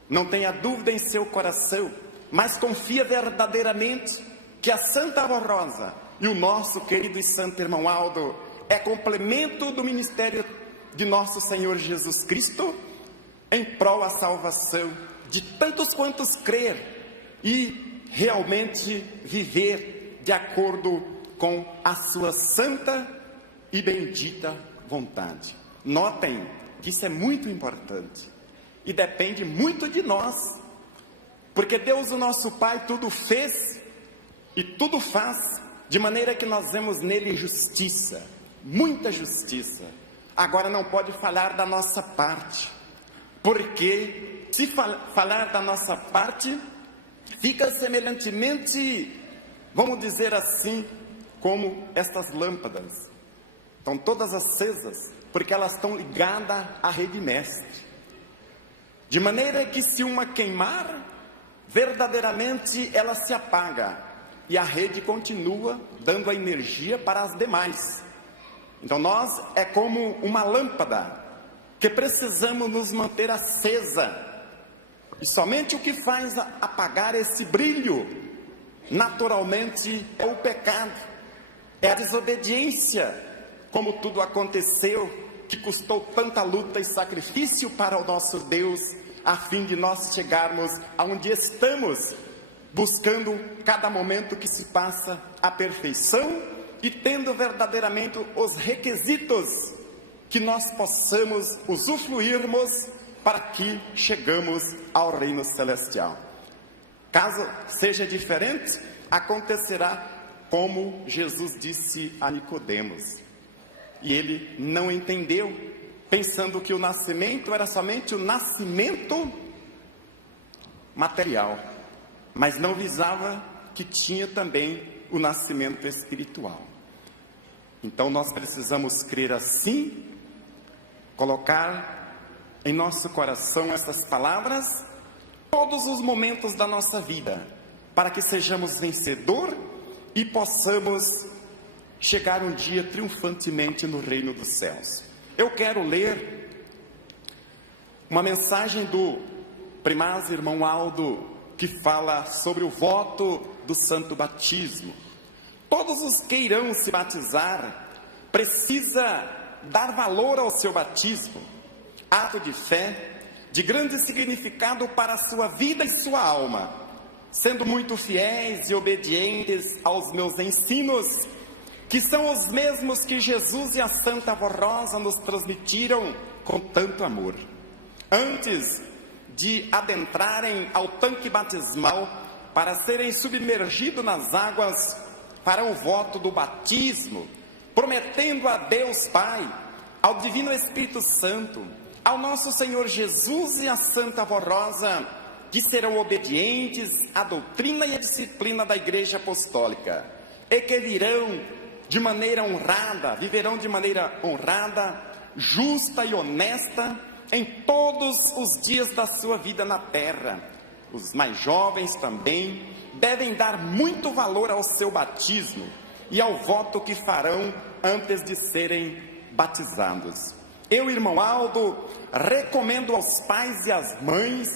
Não tenha dúvida em seu coração, mas confia verdadeiramente que a Santa Rosa e o nosso querido e santo irmão Aldo é complemento do ministério de nosso Senhor Jesus Cristo em prol da salvação de tantos quantos crer e realmente viver de acordo com a sua santa e bendita vontade. Notem que isso é muito importante e depende muito de nós, porque Deus, o nosso Pai, tudo fez e tudo faz de maneira que nós vemos nele justiça, muita justiça. Agora não pode falhar da nossa parte, porque se falar da nossa parte, fica semelhantemente, vamos dizer assim, como estas lâmpadas. Estão todas acesas, porque elas estão ligadas à rede mestre. De maneira que se uma queimar, verdadeiramente ela se apaga, e a rede continua dando a energia para as demais. Então nós é como uma lâmpada, que precisamos nos manter acesa, e somente o que faz apagar esse brilho, naturalmente, é o pecado, é a desobediência, como tudo aconteceu, que custou tanta luta e sacrifício para o nosso Deus, a fim de nós chegarmos aonde estamos, buscando cada momento que se passa a perfeição e tendo verdadeiramente os requisitos que nós possamos usufruirmos para que chegamos ao reino celestial. Caso seja diferente, acontecerá como Jesus disse a Nicodemos. e ele não entendeu, pensando que o nascimento era somente o nascimento material, mas não visava que tinha também o nascimento espiritual. Então nós precisamos crer assim, colocar em nosso coração essas palavras todos os momentos da nossa vida, para que sejamos vencedor e possamos chegar um dia triunfantemente no reino dos céus. Eu quero ler uma mensagem do primaz irmão Aldo, que fala sobre o voto do santo batismo. Todos os que irão se batizar precisa dar valor ao seu batismo, ato de fé de grande significado para a sua vida e sua alma, sendo muito fiéis e obedientes aos meus ensinos, que são os mesmos que Jesus e a Santa Avó Rosa nos transmitiram com tanto amor. Antes de adentrarem ao tanque batismal para serem submergidos nas águas, farão o voto do batismo, prometendo a Deus Pai, ao Divino Espírito Santo, ao nosso Senhor Jesus e à Santa Avó Rosa, que serão obedientes à doutrina e à disciplina da Igreja Apostólica, e que viverão de maneira honrada, justa e honesta, em todos os dias da sua vida na terra. Os mais jovens também devem dar muito valor ao seu batismo e ao voto que farão antes de serem batizados. Eu, irmão Aldo, recomendo aos pais e às mães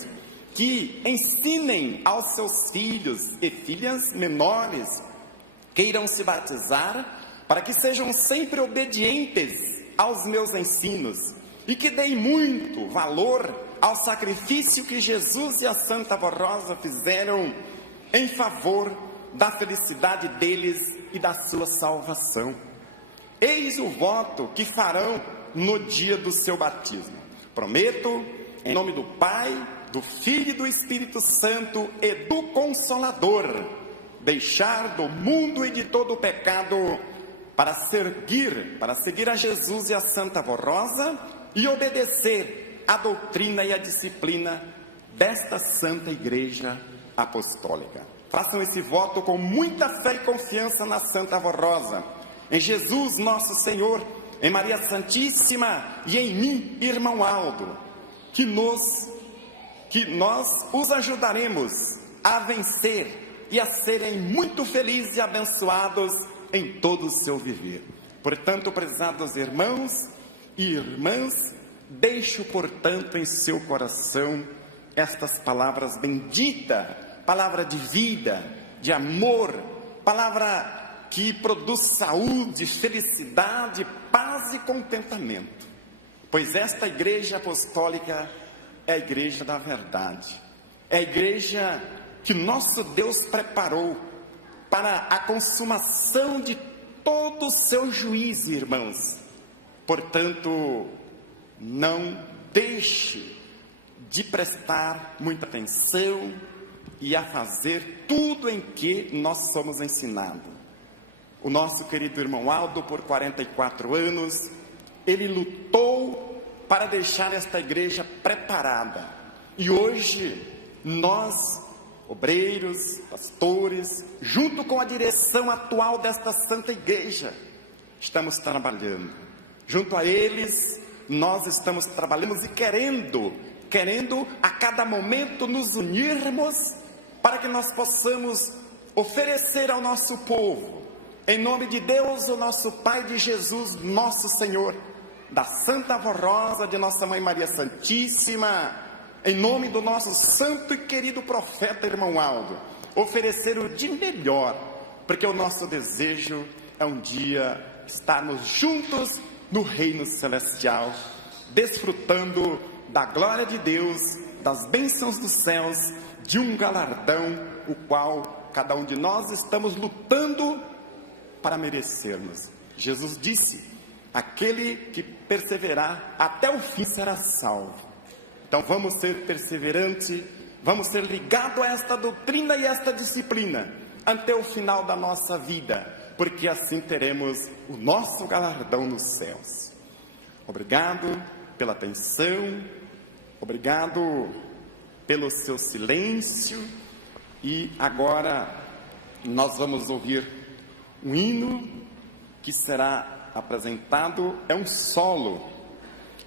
que ensinem aos seus filhos e filhas menores que irão se batizar, para que sejam sempre obedientes aos meus ensinos e que deem muito valor ao sacrifício que Jesus e a Santa Avó Rosa fizeram em favor da felicidade deles e da sua salvação. Eis o voto que farão no dia do seu batismo. Prometo, em nome do Pai, do Filho e do Espírito Santo e do Consolador, deixar do mundo e de todo o pecado para seguir a Jesus e a Santa Avó Rosa e obedecer à doutrina e à disciplina desta Santa Igreja Apostólica. Façam esse voto com muita fé e confiança na Santa Avó Rosa, em Jesus nosso Senhor, em Maria Santíssima e em mim, irmão Aldo, que nós os ajudaremos a vencer e a serem muito felizes e abençoados em todo o seu viver. Portanto, prezados irmãos e irmãs, deixo, portanto, em seu coração estas palavras benditas, palavra de vida, de amor, palavra que produz saúde, felicidade, paz e contentamento. Pois esta Igreja Apostólica é a Igreja da verdade, é a Igreja que nosso Deus preparou para a consumação de todo o seu juízo, irmãos. Portanto, não deixe de prestar muita atenção e a fazer tudo em que nós somos ensinados. O nosso querido irmão Aldo, por 44 anos, ele lutou para deixar esta igreja preparada. E hoje, nós, obreiros, pastores, junto com a direção atual desta Santa Igreja, estamos trabalhando. Junto a eles, nós estamos trabalhando e querendo a cada momento nos unirmos para que nós possamos oferecer ao nosso povo, em nome de Deus, o nosso Pai, de Jesus, nosso Senhor, da Santa Avó Rosa, de nossa Mãe Maria Santíssima, em nome do nosso santo e querido profeta irmão Aldo, oferecer o de melhor, porque o nosso desejo é um dia estarmos juntos no reino celestial, desfrutando da glória de Deus, das bênçãos dos céus, de um galardão, o qual cada um de nós estamos lutando para merecermos. Jesus disse: aquele que perseverar até o fim será salvo. Então vamos ser perseverantes, vamos ser ligados a esta doutrina e esta disciplina até o final da nossa vida, porque assim teremos o nosso galardão nos céus. Obrigado pela atenção, obrigado pelo seu silêncio, e agora nós vamos ouvir um hino que será apresentado, é um solo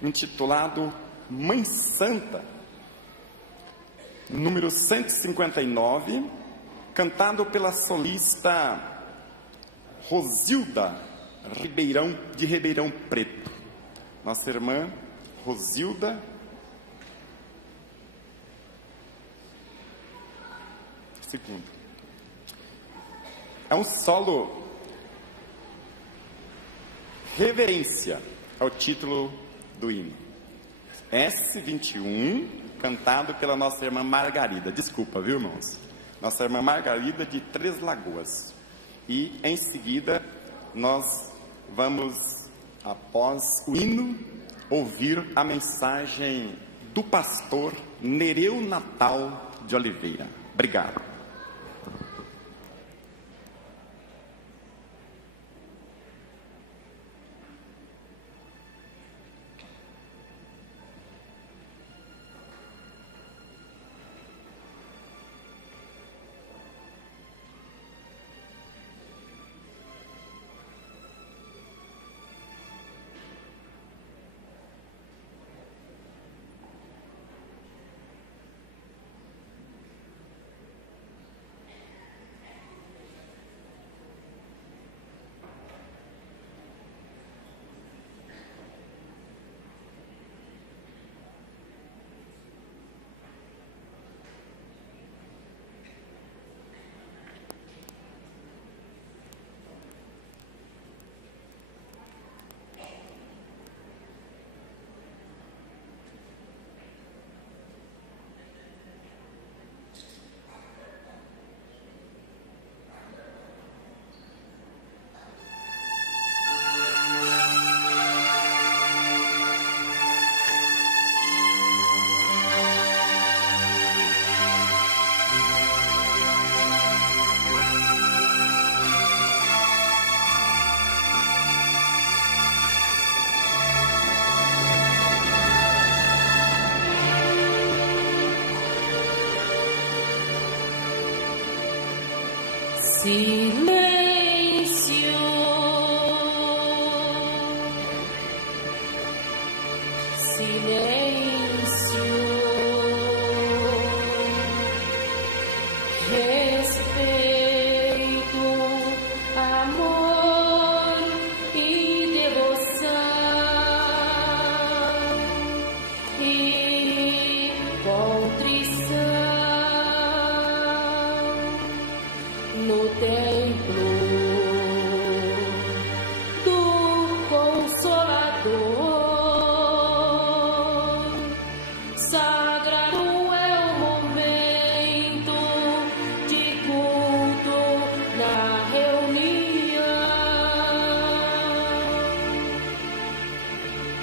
intitulado Mãe Santa, número 159, cantado pela solista Rosilda de Ribeirão Preto. Nossa irmã Rosilda. Segundo. É um solo Reverência, é o título do hino. S21, cantado pela nossa irmã Margarida. Desculpa, viu, irmãos? Nossa irmã Margarida de Três Lagoas. E em seguida nós vamos, após o hino, ouvir a mensagem do pastor Nereu Natal de Oliveira. Obrigado. Silêncio, silêncio, respeito, amor e devoção e contrição no templo do Consolador. Sagrado é o momento de culto na reunião.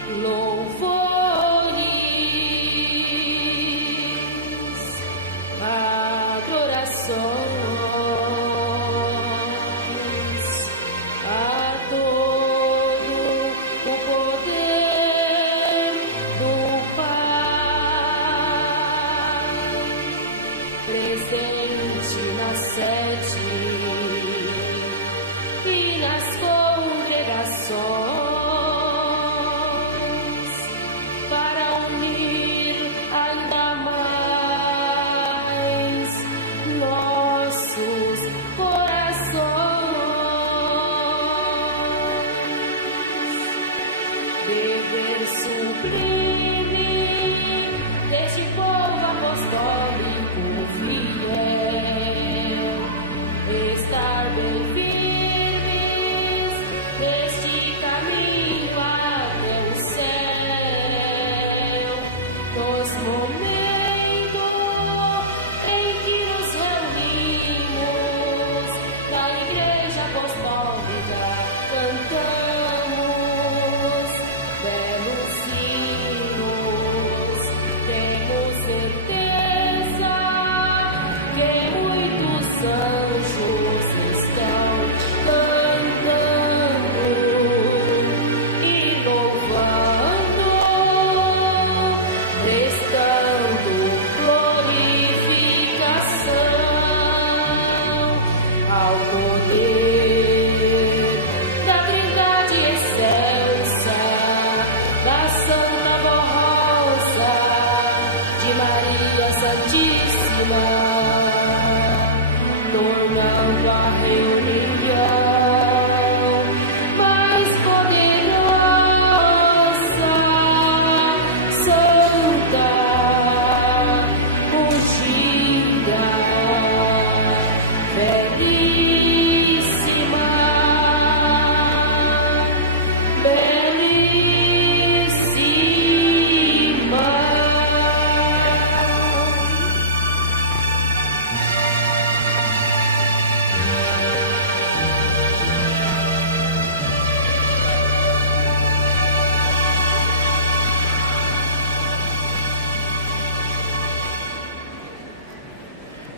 Louvores, adoração a todo o poder do Pai, presente na sede e nas congregações, para unir ainda mais nossos corações. Dever sublime deste povo apostólico fiel, estar bem firmes neste caminho até o céu, nos momentos em que nos reunimos na Igreja Apostólica, cantamos belos hinos, temos certeza Santa Rosa de Maria Santíssima, tornando a reunião mais poderosa, santa, ungida, belíssima, belíssima.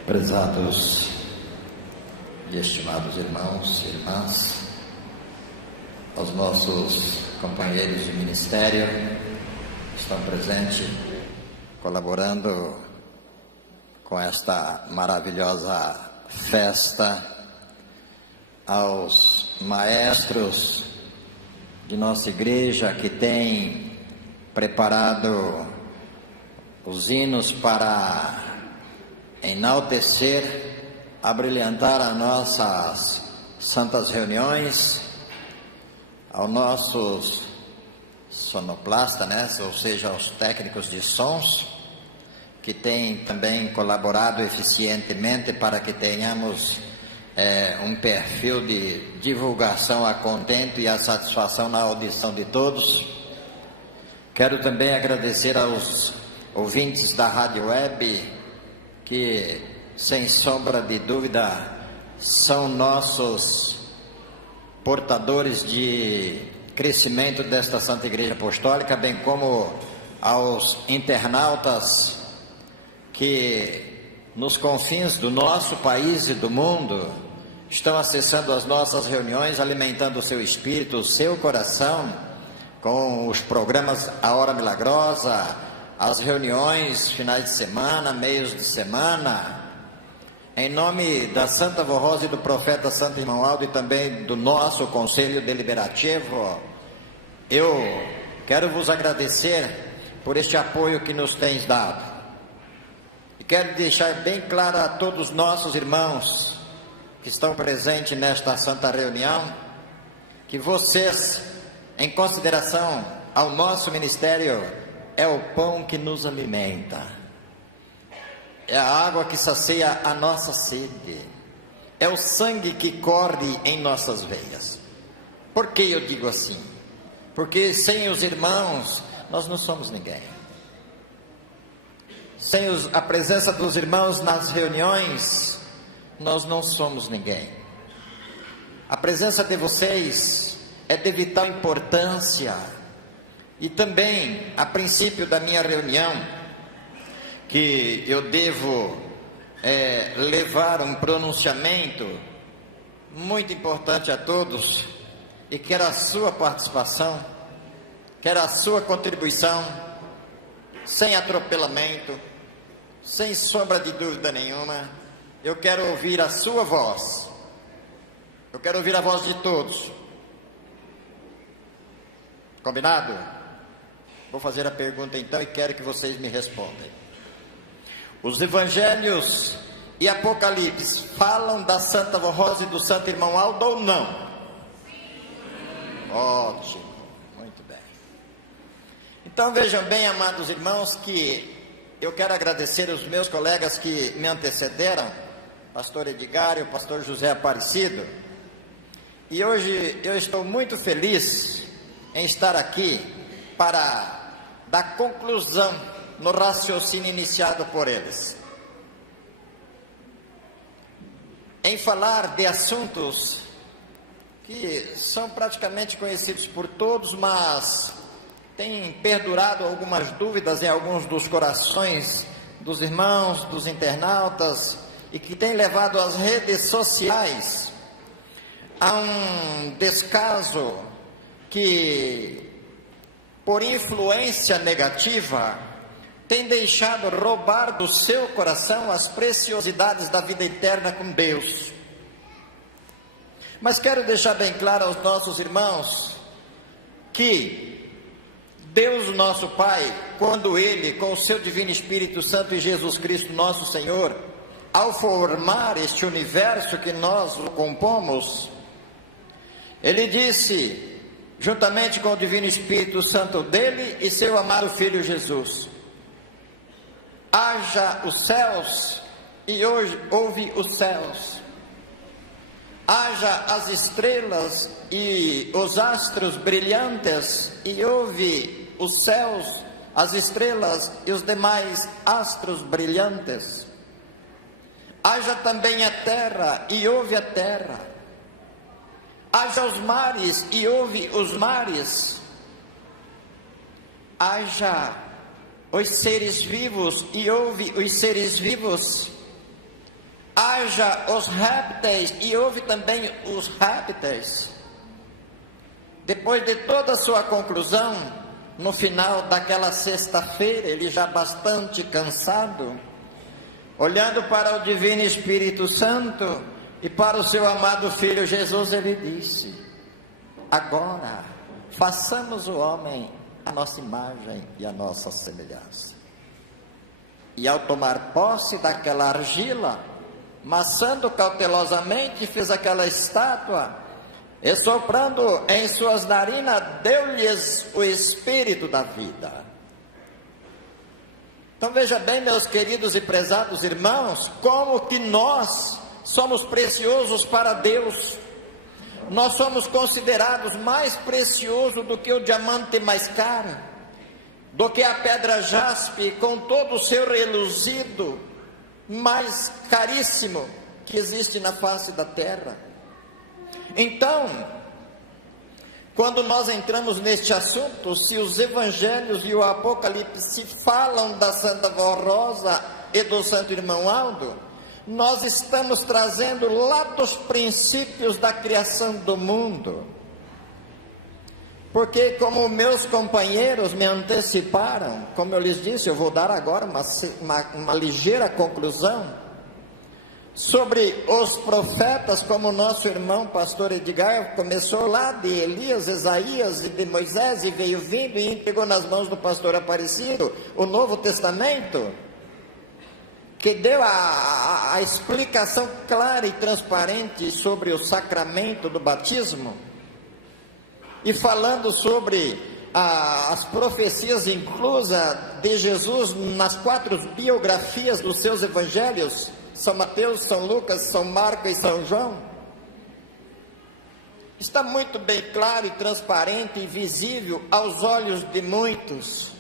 Prezados e estimados irmãos e irmãs, aos nossos companheiros de ministério que estão presentes, colaborando com esta maravilhosa festa, aos maestros de nossa igreja que têm preparado os hinos para enaltecer, abrilhantar as nossas santas reuniões, aos nossos sonoplastas, né? Ou seja, aos técnicos de sons, que têm também colaborado eficientemente para que tenhamos um perfil de divulgação a contento e a satisfação na audição de todos. Quero também agradecer aos ouvintes da Rádio Web, que, sem sombra de dúvida, são nossos portadores de crescimento desta Santa Igreja Apostólica, bem como aos internautas que, nos confins do nosso país e do mundo, estão acessando as nossas reuniões, alimentando o seu espírito, o seu coração, com os programas A Hora Milagrosa, as reuniões, finais de semana, meios de semana. Em nome da Santa Vó Rosa e do Profeta Santo Irmão Aldo e também do nosso Conselho Deliberativo, eu quero vos agradecer por este apoio que nos tens dado. E quero deixar bem claro a todos os nossos irmãos que estão presentes nesta santa reunião, que vocês, em consideração ao nosso ministério, é o pão que nos alimenta, é a água que sacia a nossa sede, é o sangue que corre em nossas veias. Por que eu digo assim? Porque sem os irmãos nós não somos ninguém. Sem a presença dos irmãos nas reuniões, nós não somos ninguém. A presença de vocês é de vital importância. E também, a princípio da minha reunião, que eu devo levar um pronunciamento muito importante a todos, e quero a sua participação, quero a sua contribuição, sem atropelamento, sem sombra de dúvida nenhuma. Eu quero ouvir a sua voz, eu quero ouvir a voz de todos. Combinado? Vou fazer a pergunta então e quero que vocês me respondam. Os Evangelhos e Apocalipse falam da Santa Vó Rosa e do Santo Irmão Aldo ou não? Sim. Ótimo, muito bem. Então vejam bem, amados irmãos, que eu quero agradecer aos meus colegas que me antecederam, pastor Edgar e o pastor José Aparecido. E hoje eu estou muito feliz em estar aqui para dar conclusão no raciocínio iniciado por eles. Em falar de assuntos que são praticamente conhecidos por todos, mas tem perdurado algumas dúvidas em alguns dos corações dos irmãos, dos internautas, e que tem levado as redes sociais a um descaso que, por influência negativa, tem deixado roubar do seu coração as preciosidades da vida eterna com Deus. Mas quero deixar bem claro aos nossos irmãos que Deus nosso Pai, quando Ele, com o seu Divino Espírito Santo e Jesus Cristo nosso Senhor, ao formar este universo que nós o compomos, Ele disse, juntamente com o Divino Espírito Santo dele e seu amado Filho Jesus: haja os céus, e hoje houve os céus. Haja as estrelas e os astros brilhantes, e houve os céus, as estrelas e os demais astros brilhantes. Haja também a terra, e houve a terra. Haja os mares, e houve os mares. Haja os seres vivos, e houve os seres vivos. Haja os répteis, e houve também os répteis. Depois de toda a sua conclusão, no final daquela sexta-feira, ele já bastante cansado, olhando para o Divino Espírito Santo e para o seu amado Filho Jesus, ele disse: agora façamos o homem a nossa imagem e a nossa semelhança. E ao tomar posse daquela argila, maçando cautelosamente, fez aquela estátua, e soprando em suas narinas, deu-lhes o espírito da vida. Então veja bem, meus queridos e prezados irmãos, como que nós somos preciosos para Deus. Nós somos considerados mais preciosos do que o diamante mais caro, do que a pedra jaspe com todo o seu reluzido mais caríssimo que existe na face da terra. Então, quando nós entramos neste assunto, se os evangelhos e o Apocalipse falam da Santa Vó Rosa e do Santo Irmão Aldo, nós estamos trazendo lá dos princípios da criação do mundo. Porque, como meus companheiros me anteciparam, como eu lhes disse, eu vou dar agora uma ligeira conclusão sobre os profetas, como o nosso irmão pastor Edgar começou lá de Elias, Isaías e de Moisés, e veio vindo e entregou nas mãos do pastor Aparecido o Novo Testamento, que deu a explicação clara e transparente sobre o sacramento do batismo, e falando sobre as profecias inclusas de Jesus nas 4 biografias dos seus evangelhos, São Mateus, São Lucas, São Marcos e São João, está muito bem claro e transparente e visível aos olhos de muitos.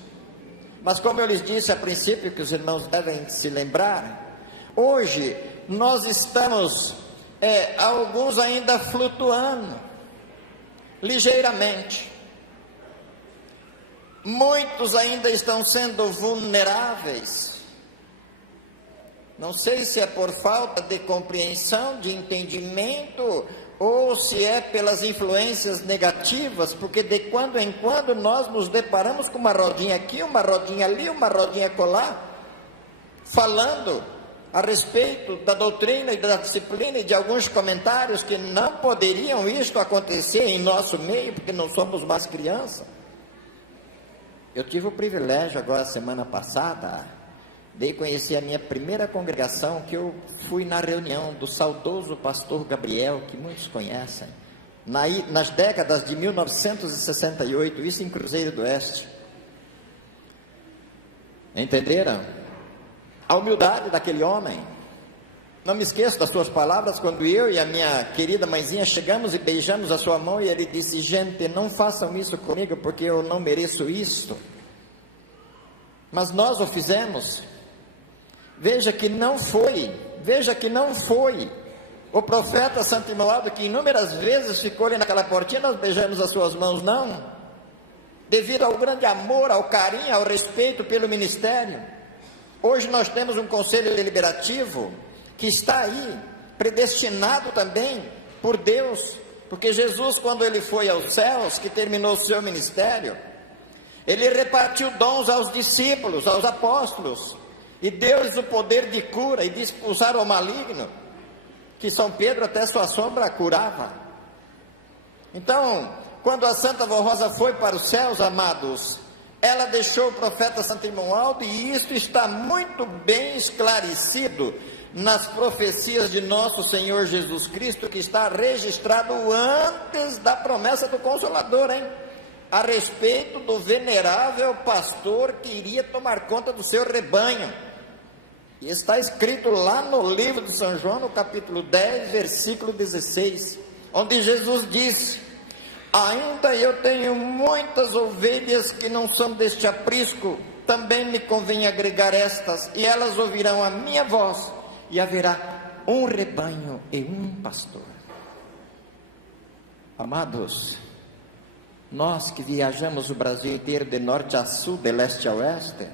Mas como eu lhes disse a princípio, que os irmãos devem se lembrar, hoje nós estamos, alguns ainda flutuando, ligeiramente. Muitos ainda estão sendo vulneráveis. Não sei se é por falta de compreensão, de entendimento, ou se é pelas influências negativas, porque de quando em quando nós nos deparamos com uma rodinha aqui, uma rodinha ali, uma rodinha acolá, falando a respeito da doutrina e da disciplina, e de alguns comentários que não poderiam isto acontecer em nosso meio, porque não somos mais criança. Eu tive o privilégio agora, semana passada, de conhecer a minha primeira congregação, que eu fui na reunião do saudoso pastor Gabriel, que muitos conhecem, nas décadas de 1968, isso em Cruzeiro do Oeste. Entenderam? A humildade daquele homem. Não me esqueço das suas palavras, quando eu e a minha querida mãezinha chegamos e beijamos a sua mão, e ele disse: gente, não façam isso comigo, porque eu não mereço isto. Mas nós o fizemos. Veja que não foi o profeta Santo Irmão Aldo, que inúmeras vezes ficou ali naquela portinha, nós beijamos as suas mãos, não. Devido ao grande amor, ao carinho, ao respeito pelo ministério. Hoje nós temos um conselho deliberativo que está aí, predestinado também por Deus, porque Jesus, quando ele foi aos céus, que terminou o seu ministério, ele repartiu dons aos discípulos, aos apóstolos, e deu-lhes o poder de cura e de expulsar o maligno, que São Pedro até sua sombra curava. Então, quando a Santa Vó Rosa foi para os céus, amados, ela deixou o profeta Santo Irmão Aldo, e isso está muito bem esclarecido nas profecias de nosso Senhor Jesus Cristo, que está registrado antes da promessa do Consolador, hein? A respeito do venerável pastor que iria tomar conta do seu rebanho. E está escrito lá no livro de São João, no capítulo 10, versículo 16, onde Jesus disse: ainda eu tenho muitas ovelhas que não são deste aprisco, também me convém agregar estas, e elas ouvirão a minha voz, e haverá um rebanho e um pastor. Amados, nós que viajamos o Brasil inteiro de norte a sul, de leste a oeste,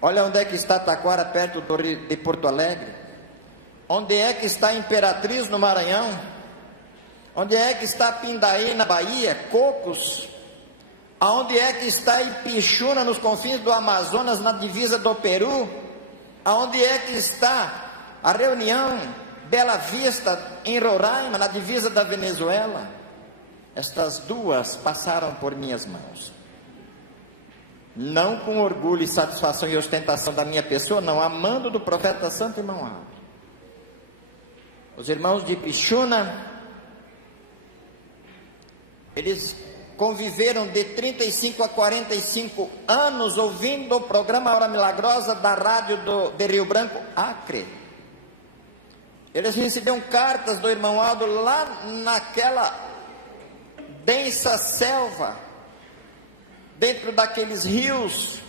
olha onde é que está Taquara, perto de Porto Alegre, onde é que está Imperatriz, no Maranhão, onde é que está Pindaí, na Bahia, Cocos, aonde é que está Ipixuna, nos confins do Amazonas, na divisa do Peru, aonde é que está a Reunião, Bela Vista, em Roraima, na divisa da Venezuela. Estas duas passaram por minhas mãos, não com orgulho e satisfação e ostentação da minha pessoa, não, a mando do profeta Santo Irmão Aldo. Os irmãos de Ipixuna, eles conviveram de 35 a 45 anos ouvindo o programa Hora Milagrosa da rádio de Rio Branco, Acre. Eles recebiam cartas do irmão Aldo lá naquela densa selva, dentro daqueles rios,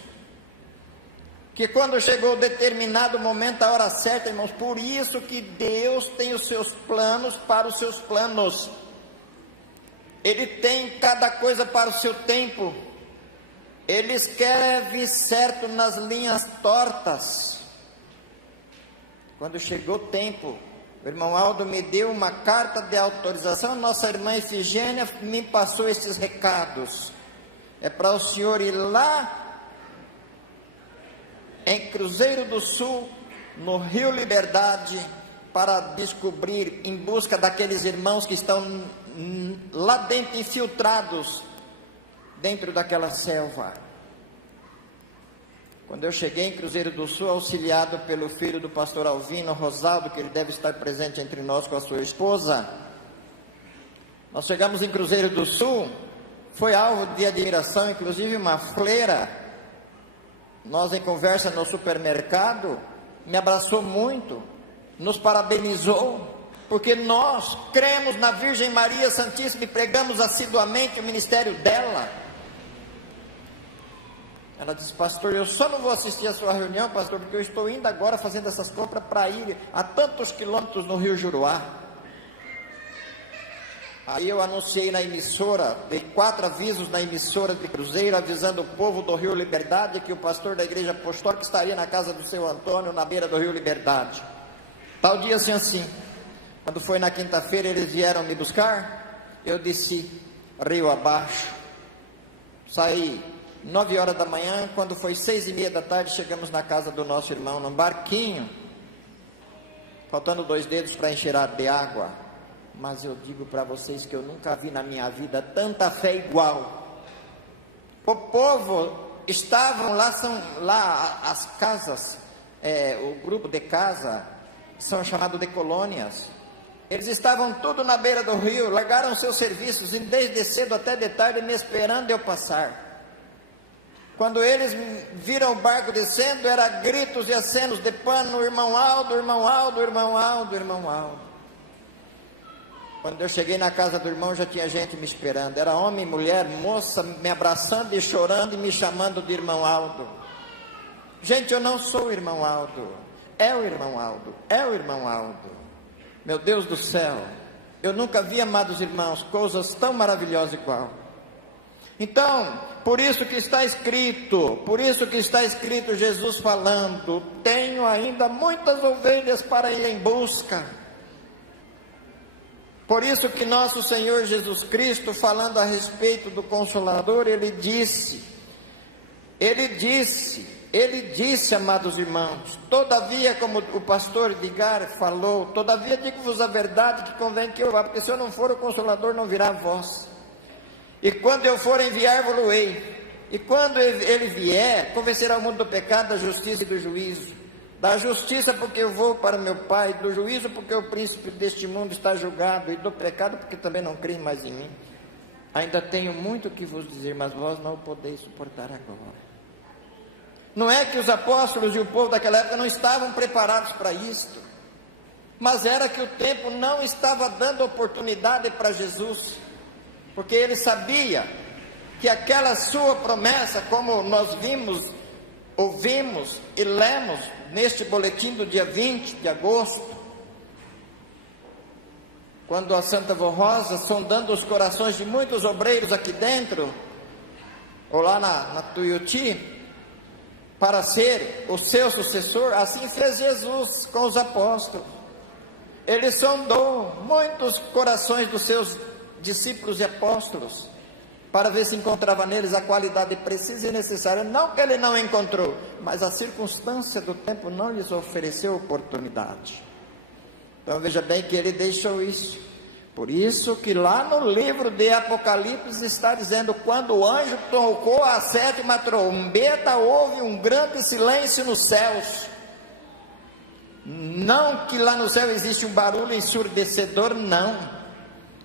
que quando chegou determinado momento, a hora certa, irmãos, por isso que Deus tem os seus planos para os seus planos. Ele tem cada coisa para o seu tempo. Ele escreve certo nas linhas tortas. Quando chegou o tempo, o irmão Aldo me deu uma carta de autorização. Nossa irmã Efigênia me passou esses recados. É para o senhor ir lá em Cruzeiro do Sul, no Rio Liberdade, para descobrir, em busca daqueles irmãos que estão lá dentro, infiltrados dentro daquela selva. Quando eu cheguei em Cruzeiro do Sul, auxiliado pelo filho do pastor Alvino, Rosaldo, que ele deve estar presente entre nós com a sua esposa, nós chegamos em Cruzeiro do Sul, foi alvo de admiração, inclusive uma freira, nós em conversa no supermercado, me abraçou muito, nos parabenizou, porque nós cremos na Virgem Maria Santíssima e pregamos assiduamente o ministério dela. Ela disse: pastor, eu só não vou assistir a sua reunião, pastor, porque eu estou indo agora fazendo essas compras para ir a tantos quilômetros no Rio Juruá. Aí eu anunciei na emissora, dei 4 avisos na emissora de Cruzeiro, avisando o povo do Rio Liberdade que o pastor da igreja apostólica estaria na casa do seu Antônio, na beira do Rio Liberdade. Tal dia assim assim. Quando foi na quinta-feira, eles vieram me buscar, eu desci rio abaixo, saí 9 horas da manhã, quando foi 6:30 da tarde, chegamos na casa do nosso irmão, num barquinho, faltando 2 dedos para encher de água. Mas eu digo para vocês que eu nunca vi na minha vida tanta fé igual. O povo estavam lá, são lá as casas, o grupo de casa são chamados de colônias. Eles estavam tudo na beira do rio, largaram seus serviços, e desde cedo até de tarde me esperando eu passar. Quando eles viram o barco descendo, era gritos e acenos de pano: irmão Aldo, irmão Aldo, irmão Aldo, irmão Aldo. Quando eu cheguei na casa do irmão, já tinha gente me esperando, era homem, mulher, moça, me abraçando e chorando e me chamando de irmão Aldo. Gente, eu não sou o irmão Aldo, é o irmão Aldo, é o irmão Aldo. Meu Deus do céu, eu nunca vi, amados irmãos, coisas tão maravilhosas igual. Então, por isso que está escrito, Jesus falando: tenho ainda muitas ovelhas para ir em busca. Por isso que nosso Senhor Jesus Cristo, falando a respeito do Consolador, ele disse, amados irmãos: todavia, como o pastor Edgar falou, todavia digo-vos a verdade, que convém que eu vá, porque se eu não for, o Consolador não virá a vós. E quando eu for enviar-vos-ei, E quando ele vier, convencerá o mundo do pecado, da justiça e do juízo. Da justiça porque eu vou para meu Pai, do juízo porque o príncipe deste mundo está julgado, e do pecado porque também não creem mais em mim. Ainda tenho muito que vos dizer, mas vós não o podeis suportar agora. Não é que os apóstolos e o povo daquela época não estavam preparados para isto, mas era que o tempo não estava dando oportunidade para Jesus, porque ele sabia que aquela sua promessa, como nós vimos, ouvimos e lemos neste boletim do dia 20 de agosto, quando a Santa Vó Rosa, sondando os corações de muitos obreiros aqui dentro, ou lá na Tuiuti, para ser o seu sucessor, assim fez Jesus com os apóstolos. Ele sondou muitos corações dos seus discípulos e apóstolos, para ver se encontrava neles a qualidade precisa e necessária. Não que ele não encontrou, mas a circunstância do tempo não lhes ofereceu oportunidade. Então veja bem que ele deixou isso. Por isso que lá no livro de Apocalipse está dizendo: quando o anjo tocou a 7ª trombeta, houve um grande silêncio nos céus. Não que lá no céu existe um barulho ensurdecedor, não.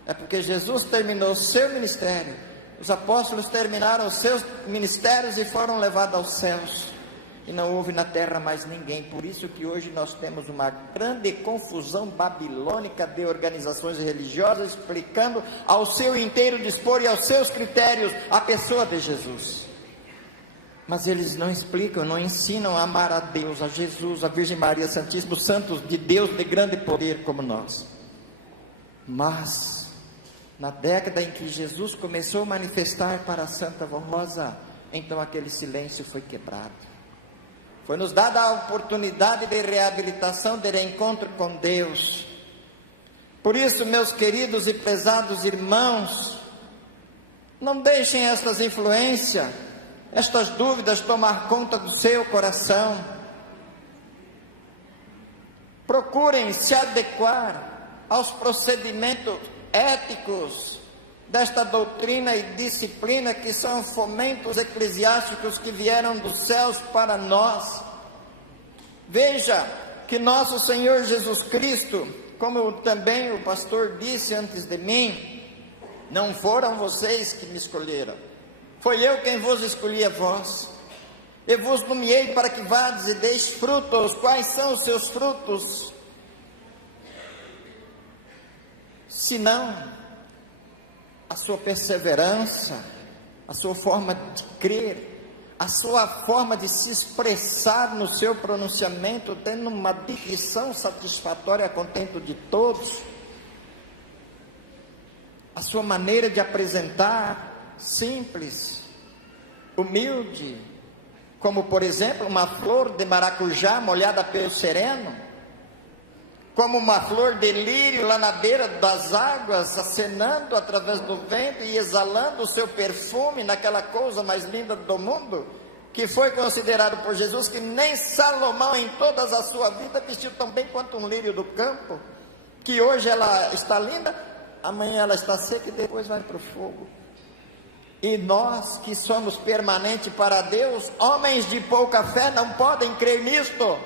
É porque Jesus terminou o seu ministério. Os apóstolos terminaram os seus ministérios e foram levados aos céus. E não houve na terra mais ninguém. Por isso que hoje nós temos uma grande confusão babilônica de organizações religiosas, explicando ao seu inteiro dispor e aos seus critérios a pessoa de Jesus. Mas eles não explicam, não ensinam a amar a Deus, a Jesus, a Virgem Maria Santíssima, os santos de Deus de grande poder como nós. Mas na década em que Jesus começou a manifestar para a Santa Vó Rosa, então aquele silêncio foi quebrado. Foi nos dada a oportunidade de reabilitação, de reencontro com Deus. Por isso, meus queridos e pesados irmãos, não deixem estas influências, estas dúvidas tomar conta do seu coração. Procurem se adequar aos procedimentos éticos desta doutrina e disciplina, que são fomentos eclesiásticos que vieram dos céus para nós. Veja que nosso Senhor Jesus Cristo, como também o pastor disse antes de mim, não foram vocês que me escolheram, foi eu quem vos escolhi a vós. Eu vos nomeei para que vades e deis frutos. Quais são os seus frutos? Senão a sua perseverança, a sua forma de crer, a sua forma de se expressar no seu pronunciamento, tendo uma dicção satisfatória a contento de todos, a sua maneira de apresentar, simples, humilde, como por exemplo uma flor de maracujá molhada pelo sereno, como uma flor de lírio lá na beira das águas, acenando através do vento e exalando o seu perfume naquela coisa mais linda do mundo, que foi considerado por Jesus que nem Salomão em toda a sua vida vestiu tão bem quanto um lírio do campo, que hoje ela está linda, amanhã ela está seca e depois vai para o fogo. E nós que somos permanentes para Deus, homens de pouca fé, não podem crer nisto.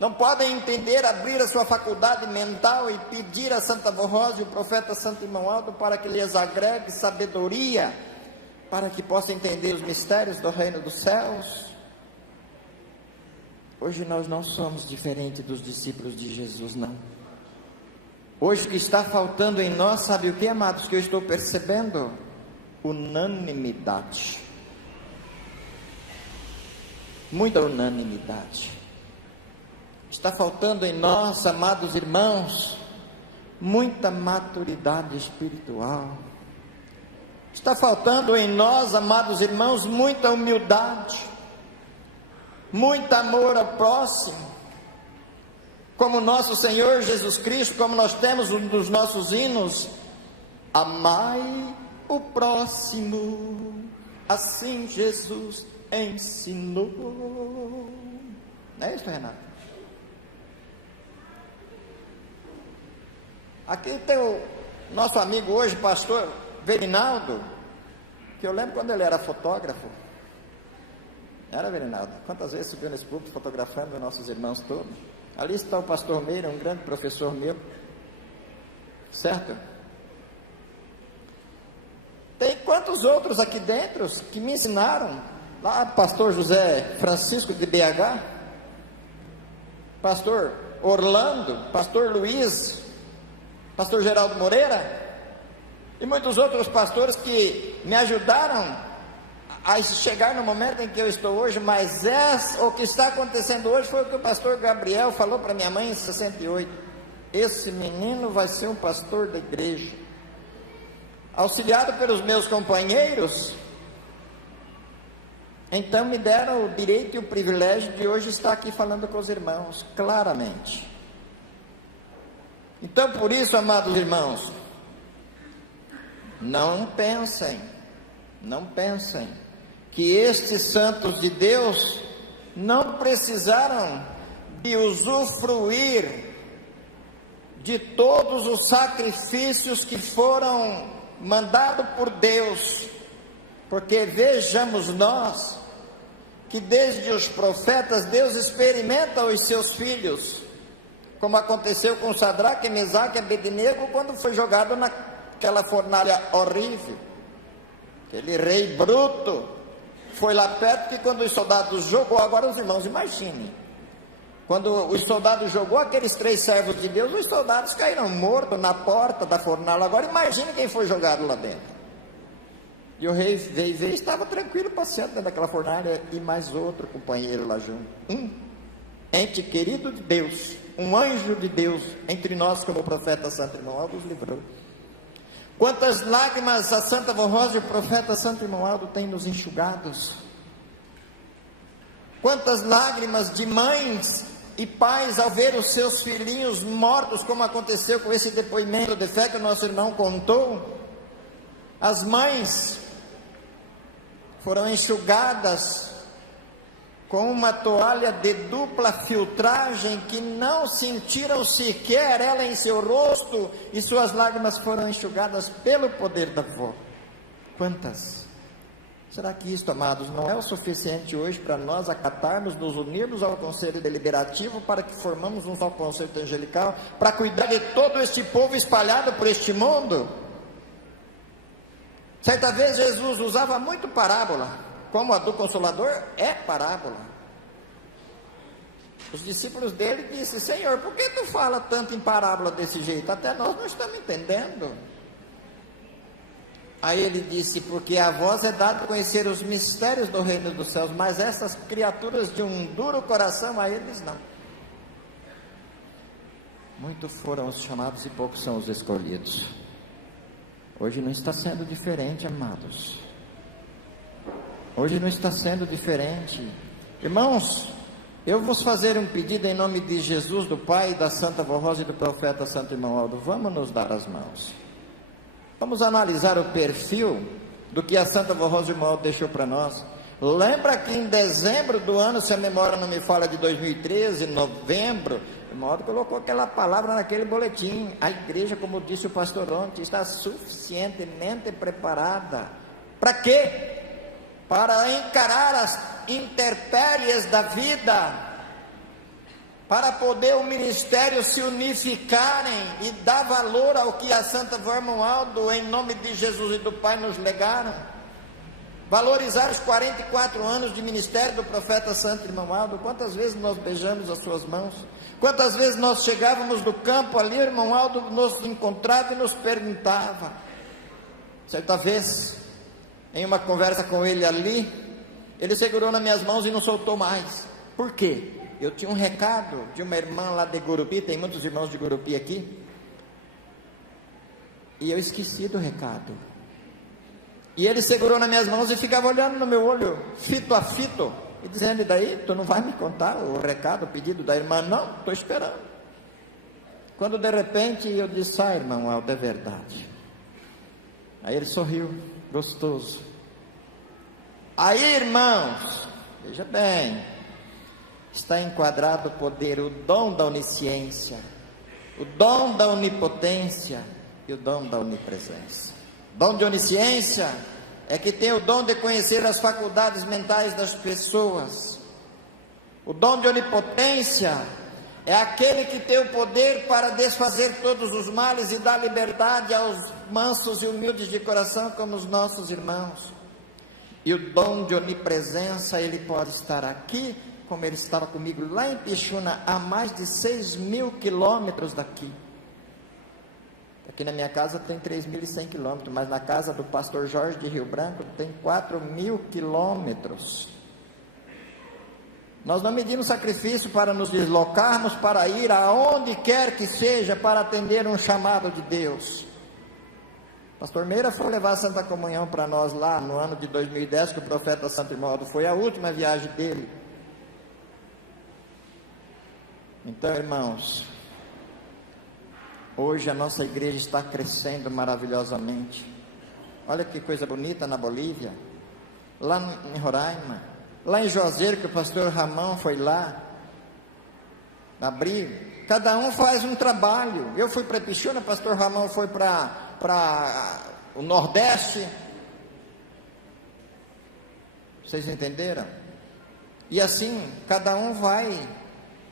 Não podem entender, abrir a sua faculdade mental e pedir a Santa Vó Rosa e o profeta Santo Irmão Aldo para que lhes agregue sabedoria, para que possam entender os mistérios do reino dos céus. Hoje nós não somos diferentes dos discípulos de Jesus, não. Hoje o que está faltando em nós, sabe o que, amados, que eu estou percebendo? Unanimidade. Muita unanimidade. Está faltando em nós, amados irmãos, muita maturidade espiritual. Está faltando em nós, amados irmãos, muita humildade, muito amor ao próximo. Como nosso Senhor Jesus Cristo, como nós temos um dos nossos hinos: amai o próximo, assim Jesus ensinou. Não é isso, Renato? Aqui tem o nosso amigo hoje, pastor Verinaldo, Que eu lembro quando ele era fotógrafo. Era, Verenaldo? Quantas vezes subiu nesse púlpito fotografando nossos irmãos todos? Ali está o pastor Meira, um grande professor meu. Certo? Tem quantos outros aqui dentro que me ensinaram? Lá, pastor José Francisco de BH, pastor Orlando, pastor Luiz, pastor Geraldo Moreira, e muitos outros pastores que me ajudaram a chegar no momento em que eu estou hoje. Mas o que está acontecendo hoje foi o que o pastor Gabriel falou para minha mãe em 68. Esse menino vai ser um pastor da igreja. Auxiliado pelos meus companheiros, então me deram o direito e o privilégio de hoje estar aqui falando com os irmãos, claramente. Então, por isso, amados irmãos, não pensem que estes santos de Deus não precisaram de usufruir de todos os sacrifícios que foram mandados por Deus, porque vejamos nós, que desde os profetas, Deus experimenta os seus filhos, como aconteceu com Sadraque, Mesaque e Abednego, quando foi jogado naquela fornalha horrível. Aquele rei bruto foi lá perto, que quando os soldados jogou, agora os irmãos imaginem, quando os soldados jogou aqueles 3 servos de Deus, os soldados caíram mortos na porta da fornalha. Agora imagine quem foi jogado lá dentro. E o rei veio, estava tranquilo, passeando dentro daquela fornalha, e mais outro companheiro lá junto, um ente querido de Deus, um anjo de Deus, entre nós, como o profeta Santo Irmão Aldo os livrou. Quantas lágrimas a Santa Vó Rosa e o profeta Santo Irmão Aldo têm nos enxugados? Quantas lágrimas de mães e pais ao ver os seus filhinhos mortos, como aconteceu com esse depoimento de fé que o nosso irmão contou? As mães foram enxugadas com uma toalha de dupla filtragem, que não sentiram sequer ela em seu rosto, e suas lágrimas foram enxugadas pelo poder da avó. Quantas? Será que isto, amados, não é o suficiente hoje para nós acatarmos, nos unirmos ao Conselho Deliberativo, para que formamos um só Conselho Angelical, para cuidar de todo este povo espalhado por este mundo? Certa vez Jesus usava muito parábola, como a do Consolador é parábola. Os discípulos dele disseram: Senhor, por que tu fala tanto em parábola desse jeito? Até nós não estamos entendendo. Aí ele disse: porque a vós é dado conhecer os mistérios do reino dos céus, mas essas criaturas de um duro coração, a eles não. Muitos foram os chamados e poucos são os escolhidos. Hoje não está sendo diferente, amados. Hoje não está sendo diferente. Irmãos, eu vou fazer um pedido em nome de Jesus, do Pai, da Santa Vó Rosa e do profeta Santo Irmão Aldo. Vamos nos dar as mãos. Vamos analisar o perfil do que a Santa Vó Rosa e o Irmão Aldo deixou para nós. Lembra que em dezembro do ano, se a memória não me falha, de 2013, novembro, o Irmão Aldo colocou aquela palavra naquele boletim: a igreja, como disse o pastor ontem, está suficientemente preparada. Para quê? Para encarar as intempéries da vida, para poder o ministério se unificarem e dar valor ao que a Santa Vó Irmão Aldo, em nome de Jesus e do Pai, nos legaram. Valorizar os 44 anos de ministério do profeta Santo Irmão Aldo. Quantas vezes nós beijamos as suas mãos? Quantas vezes nós chegávamos do campo ali, Irmão Aldo nos encontrava e nos perguntava. Certa vez, em uma conversa com ele ali, ele segurou nas minhas mãos e não soltou mais. Por quê? Eu tinha um recado de uma irmã lá de Gurupi, tem muitos irmãos de Gurupi aqui, e eu esqueci do recado. E ele segurou nas minhas mãos e ficava olhando no meu olho, fito a fito, e dizendo: e daí, tu não vai me contar o recado, o pedido da irmã? Não, estou esperando. Quando de repente eu disse: ah, Irmão Aldo, é verdade. Aí ele sorriu, gostoso. Aí, irmãos, veja bem, está enquadrado o poder, o dom da onisciência, o dom da onipotência e o dom da onipresença. Dom de onisciência é que tem o dom de conhecer as faculdades mentais das pessoas. O dom de onipotência é aquele que tem o poder para desfazer todos os males e dar liberdade aos mansos e humildes de coração como os nossos irmãos. E o dom de onipresença, ele pode estar aqui, como ele estava comigo lá em Pichuna, a mais de 6.000 quilômetros daqui. Aqui na minha casa tem 3.100 quilômetros, mas na casa do pastor Jorge de Rio Branco tem 4.000 quilômetros. Nós não medimos sacrifício para nos deslocarmos, para ir aonde quer que seja, para atender um chamado de Deus. Pastor Meira foi levar a Santa Comunhão para nós lá no ano de 2010, que o profeta Santo Irmão foi a última viagem dele. Então, irmãos, hoje a nossa igreja está crescendo maravilhosamente. Olha que coisa bonita na Bolívia, lá em Roraima, lá em Juazeiro, que o pastor Ramão foi lá, abrir. Cada um faz um trabalho. Eu fui para Pichuna, o pastor Ramão foi para o Nordeste. Vocês entenderam? E assim, cada um vai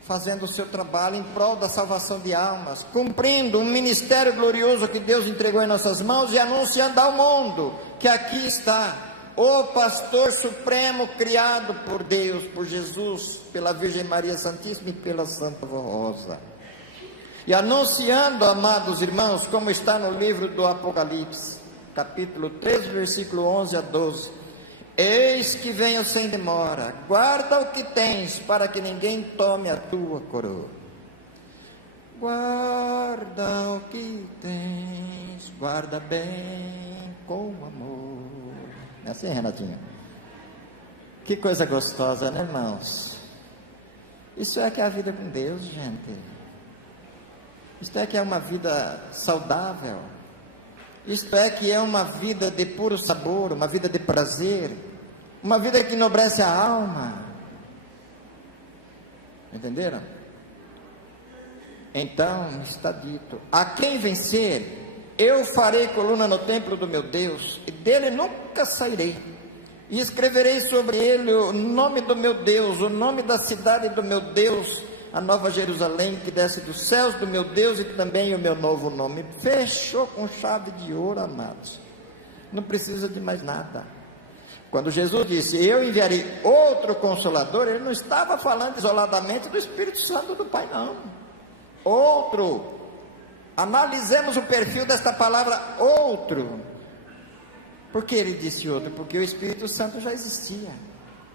fazendo o seu trabalho em prol da salvação de almas, cumprindo um ministério glorioso que Deus entregou em nossas mãos e anunciando ao mundo que aqui está o pastor supremo criado por Deus, por Jesus, pela Virgem Maria Santíssima e pela Santa Rosa. E anunciando, amados irmãos, como está no livro do Apocalipse, capítulo 3, versículo 11 a 12. Eis que venho sem demora, guarda o que tens, para que ninguém tome a tua coroa. Guarda o que tens, guarda bem com amor. É assim, Renatinho? Que coisa gostosa, né, irmãos? Isso é que é a vida com Deus, gente. Isto é que é uma vida saudável. Isto é que é uma vida de puro sabor, uma vida de prazer, uma vida que enobrece a alma. Entenderam? Então está dito: a quem vencer, eu farei coluna no templo do meu Deus, e dele nunca sairei, e escreverei sobre ele o nome do meu Deus, o nome da cidade do meu Deus, a nova Jerusalém que desce dos céus do meu Deus, e também o meu novo nome. Fechou com chave de ouro, amados. Não precisa de mais nada. Quando Jesus disse: eu enviarei outro Consolador, ele não estava falando isoladamente do Espírito Santo do Pai, não. Outro. Analisemos o perfil desta palavra outro. Por que ele disse outro? Porque o Espírito Santo já existia.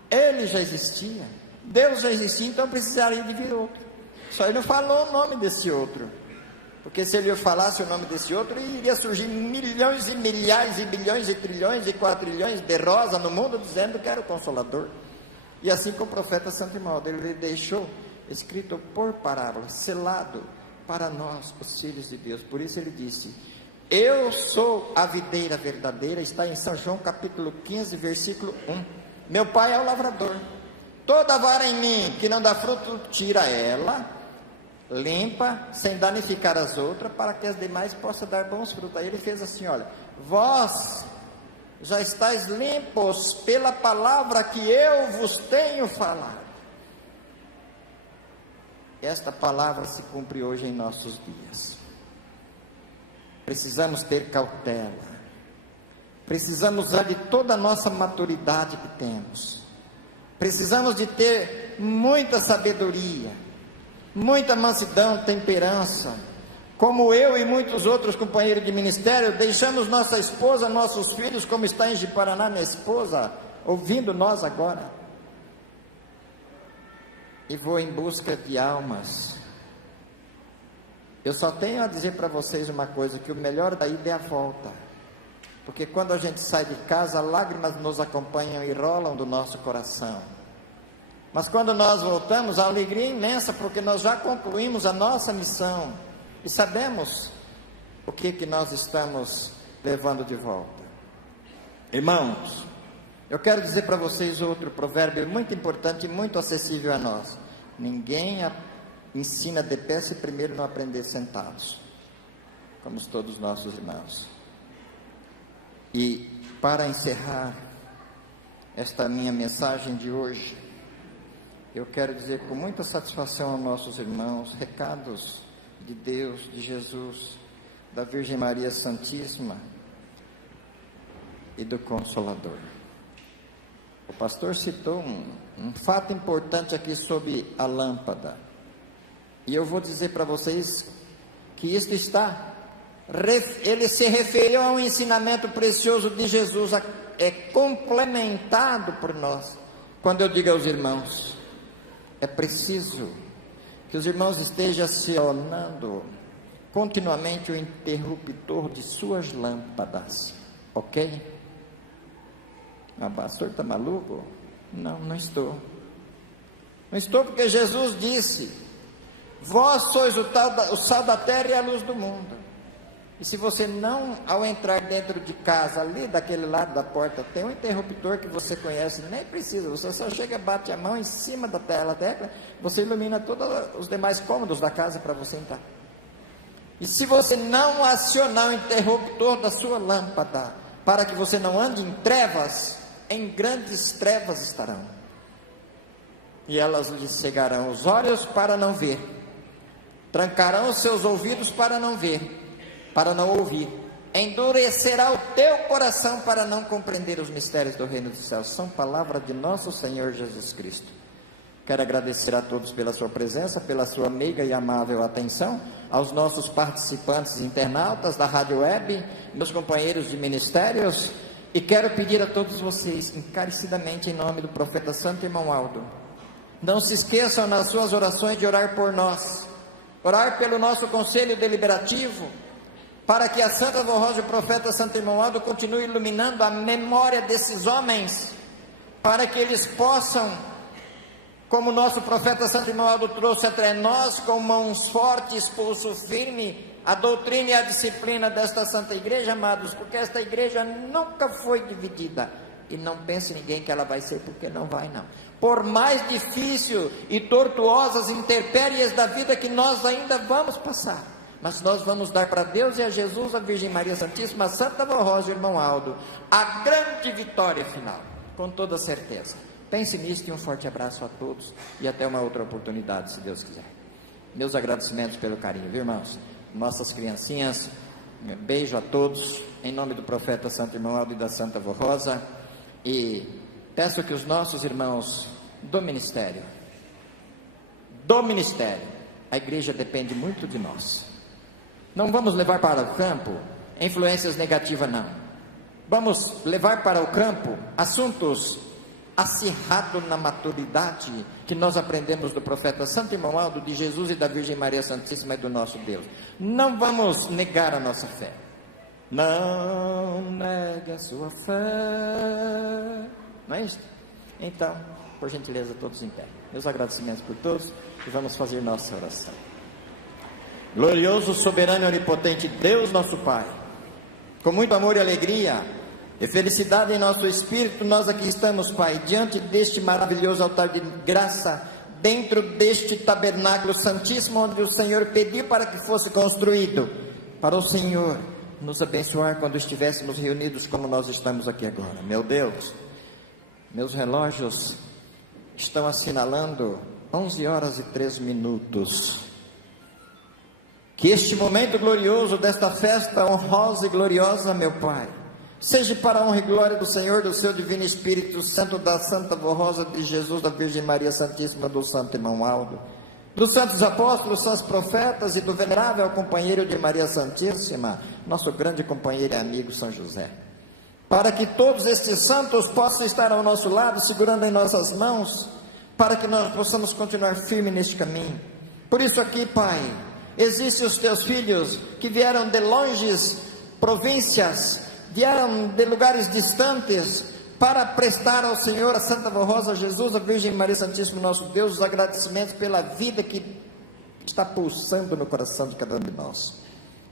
Ele já existia. Deus já existia, então precisaria de vir outro. Só ele não falou o nome desse outro, porque se ele falasse o nome desse outro, iria surgir milhões e milhares e bilhões e trilhões e quatrilhões de rosa no mundo dizendo que era o Consolador. E assim como o profeta Santo Irmão, ele deixou escrito por parábola, selado para nós, os filhos de Deus. Por isso ele disse: eu sou a videira verdadeira. Está em São João capítulo 15, versículo 1. Meu pai é o lavrador. Toda vara em mim que não dá fruto, tira ela, limpa, sem danificar as outras, para que as demais possam dar bons frutos. Aí ele fez assim: olha, vós já estáis limpos pela palavra que eu vos tenho falado. Esta palavra se cumpre hoje em nossos dias. Precisamos ter cautela, precisamos usar de toda a nossa maturidade que temos. Precisamos de ter muita sabedoria, muita mansidão, temperança, como eu e muitos outros companheiros de ministério, deixamos nossa esposa, nossos filhos, como está em Ji-Paraná, minha esposa, ouvindo nós agora, e vou em busca de almas. Eu só tenho a dizer para vocês uma coisa, que o melhor da ida é a volta, porque quando a gente sai de casa, lágrimas nos acompanham e rolam do nosso coração. Mas quando nós voltamos, a alegria é imensa, porque nós já concluímos a nossa missão e sabemos o que nós estamos levando de volta. Irmãos, eu quero dizer para vocês outro provérbio muito importante e muito acessível a nós: ninguém ensina de pé se primeiro não aprender sentados, como todos os nossos irmãos. E para encerrar esta minha mensagem de hoje, eu quero dizer com muita satisfação aos nossos irmãos, recados de Deus, de Jesus, da Virgem Maria Santíssima e do Consolador. O pastor citou um fato importante aqui sobre a lâmpada, e eu vou dizer para vocês que isto ele se referiu a um ensinamento precioso de Jesus, é complementado por nós. Quando eu digo aos irmãos, é preciso que os irmãos estejam acionando continuamente o interruptor de suas lâmpadas, ok? Ah, pastor, está maluco? Não estou. Não estou, porque Jesus disse: vós sois o sal da terra e a luz do mundo. E se você não, ao entrar dentro de casa, ali daquele lado da porta, tem um interruptor que você conhece, nem precisa, você só chega, bate a mão em cima da tecla, você ilumina todos os demais cômodos da casa para você entrar. E se você não acionar o interruptor da sua lâmpada, para que você não ande em trevas, em grandes trevas estarão, e elas lhe cegarão os olhos para não ver, trancarão os seus ouvidos para não ver, para não ouvir, endurecerá o teu coração para não compreender os mistérios do reino dos céus. São palavras de nosso Senhor Jesus Cristo. Quero agradecer a todos pela sua presença, pela sua meiga e amável atenção, aos nossos participantes internautas da Rádio Web, meus companheiros de ministérios, e quero pedir a todos vocês, encarecidamente em nome do profeta Santo Irmão Aldo, não se esqueçam nas suas orações de orar por nós, orar pelo nosso conselho deliberativo, para que a Santa Vó Rosa e o profeta Santo Irmão Aldo continue iluminando a memória desses homens, para que eles possam, como o nosso profeta Santo Irmão Aldo trouxe até nós, com mãos fortes, pulso firme, a doutrina e a disciplina desta Santa Igreja, amados, porque esta igreja nunca foi dividida, e não pense ninguém que ela vai ser, porque não vai não. Por mais difícil e tortuosas intempéries da vida que nós ainda vamos passar, mas nós vamos dar para Deus e a Jesus, a Virgem Maria Santíssima, a Santa Vó Rosa e o Irmão Aldo, a grande vitória final, com toda certeza. Pense nisso e um forte abraço a todos, e até uma outra oportunidade, se Deus quiser. Meus agradecimentos pelo carinho, viu, irmãos? Nossas criancinhas, beijo a todos, em nome do profeta Santo Irmão Aldo e da Santa Vó Rosa, e peço que os nossos irmãos do ministério, a igreja depende muito de nós. Não vamos levar para o campo influências negativas, não. Vamos levar para o campo assuntos acirrados na maturidade que nós aprendemos do profeta Santo Irmão Aldo, de Jesus e da Virgem Maria Santíssima e do nosso Deus. Não vamos negar a nossa fé. Não negue a sua fé. Não é isso? Então, por gentileza, todos em pé. Meus agradecimentos por todos, e vamos fazer nossa oração. Glorioso, soberano e onipotente Deus, nosso Pai, com muito amor e alegria e felicidade em nosso espírito, nós aqui estamos, Pai, diante deste maravilhoso altar de graça, dentro deste tabernáculo santíssimo, onde o Senhor pediu para que fosse construído, para o Senhor nos abençoar quando estivéssemos reunidos como nós estamos aqui agora. Meu Deus, meus relógios estão assinalando 11h03. Que este momento glorioso desta festa honrosa e gloriosa, meu Pai, seja para a honra e glória do Senhor, do seu divino Espírito Santo, da Santa Vó Rosa, de Jesus, da Virgem Maria Santíssima, do Santo Irmão Aldo, dos santos apóstolos, santos profetas e do venerável companheiro de Maria Santíssima, nosso grande companheiro e amigo São José, para que todos estes santos possam estar ao nosso lado, segurando em nossas mãos, para que nós possamos continuar firme neste caminho. Por isso aqui, Pai, existem os teus filhos que vieram de longes províncias, vieram de lugares distantes, para prestar ao Senhor, a Santa Vó Rosa, a Jesus, a Virgem Maria Santíssima, nosso Deus, os agradecimentos pela vida que está pulsando no coração de cada um de nós.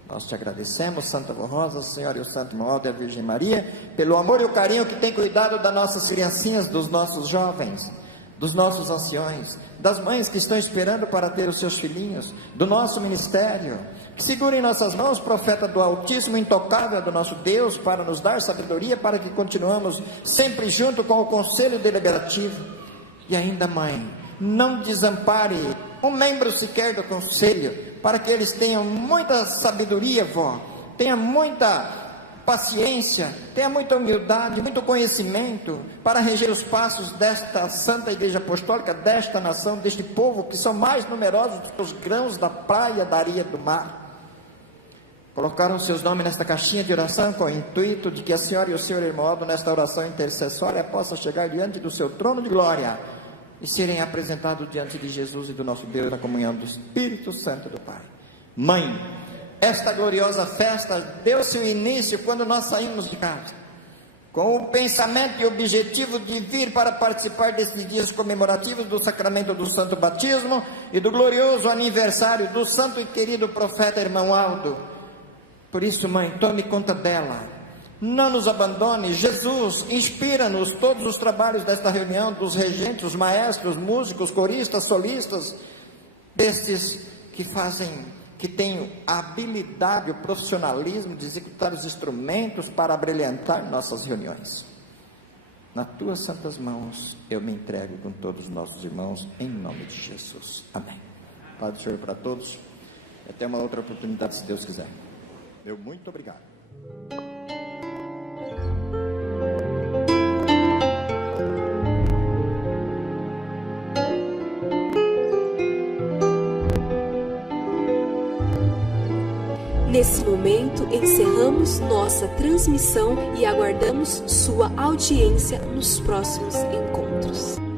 Nós te agradecemos, Santa Vó Rosa, Senhor e o Santo Irmão Aldo e a Virgem Maria, pelo amor e o carinho que tem cuidado das nossas criancinhas, dos nossos jovens. dos nossos anciões, das mães que estão esperando para ter os seus filhinhos, do nosso ministério. Que segure em nossas mãos, profeta do Altíssimo, intocável do nosso Deus, para nos dar sabedoria, para que continuemos sempre junto com o Conselho Deliberativo. E ainda, Mãe, não desampare um membro sequer do Conselho, para que eles tenham muita sabedoria, vó, tenha muita paciência, tenha muita humildade, muito conhecimento, para reger os passos desta Santa Igreja Apostólica, desta nação, deste povo, que são mais numerosos do que os grãos da praia, da areia do mar. Colocaram seus nomes nesta caixinha de oração, com o intuito de que a senhora e o senhor Hermoaldo, nesta oração intercessória, possam chegar diante do seu trono de glória, e serem apresentados diante de Jesus e do nosso Deus, na comunhão do Espírito Santo do Pai. Mãe, esta gloriosa festa deu seu início quando nós saímos de casa, com o pensamento e objetivo de vir para participar desses dias comemorativos do sacramento do Santo Batismo e do glorioso aniversário do santo e querido profeta Hermoaldo. Por isso, Mãe, tome conta dela, não nos abandone. Jesus, inspira-nos todos os trabalhos desta reunião, dos regentes, os maestros, músicos, coristas, solistas, destes que têm a habilidade, o profissionalismo de executar os instrumentos para brilhantar nossas reuniões. Nas tuas santas mãos eu me entrego com todos os nossos irmãos, em nome de Jesus. Amém. Pai do Senhor para todos. Até uma outra oportunidade, se Deus quiser. Meu muito obrigado. Nesse momento, encerramos nossa transmissão e aguardamos sua audiência nos próximos encontros.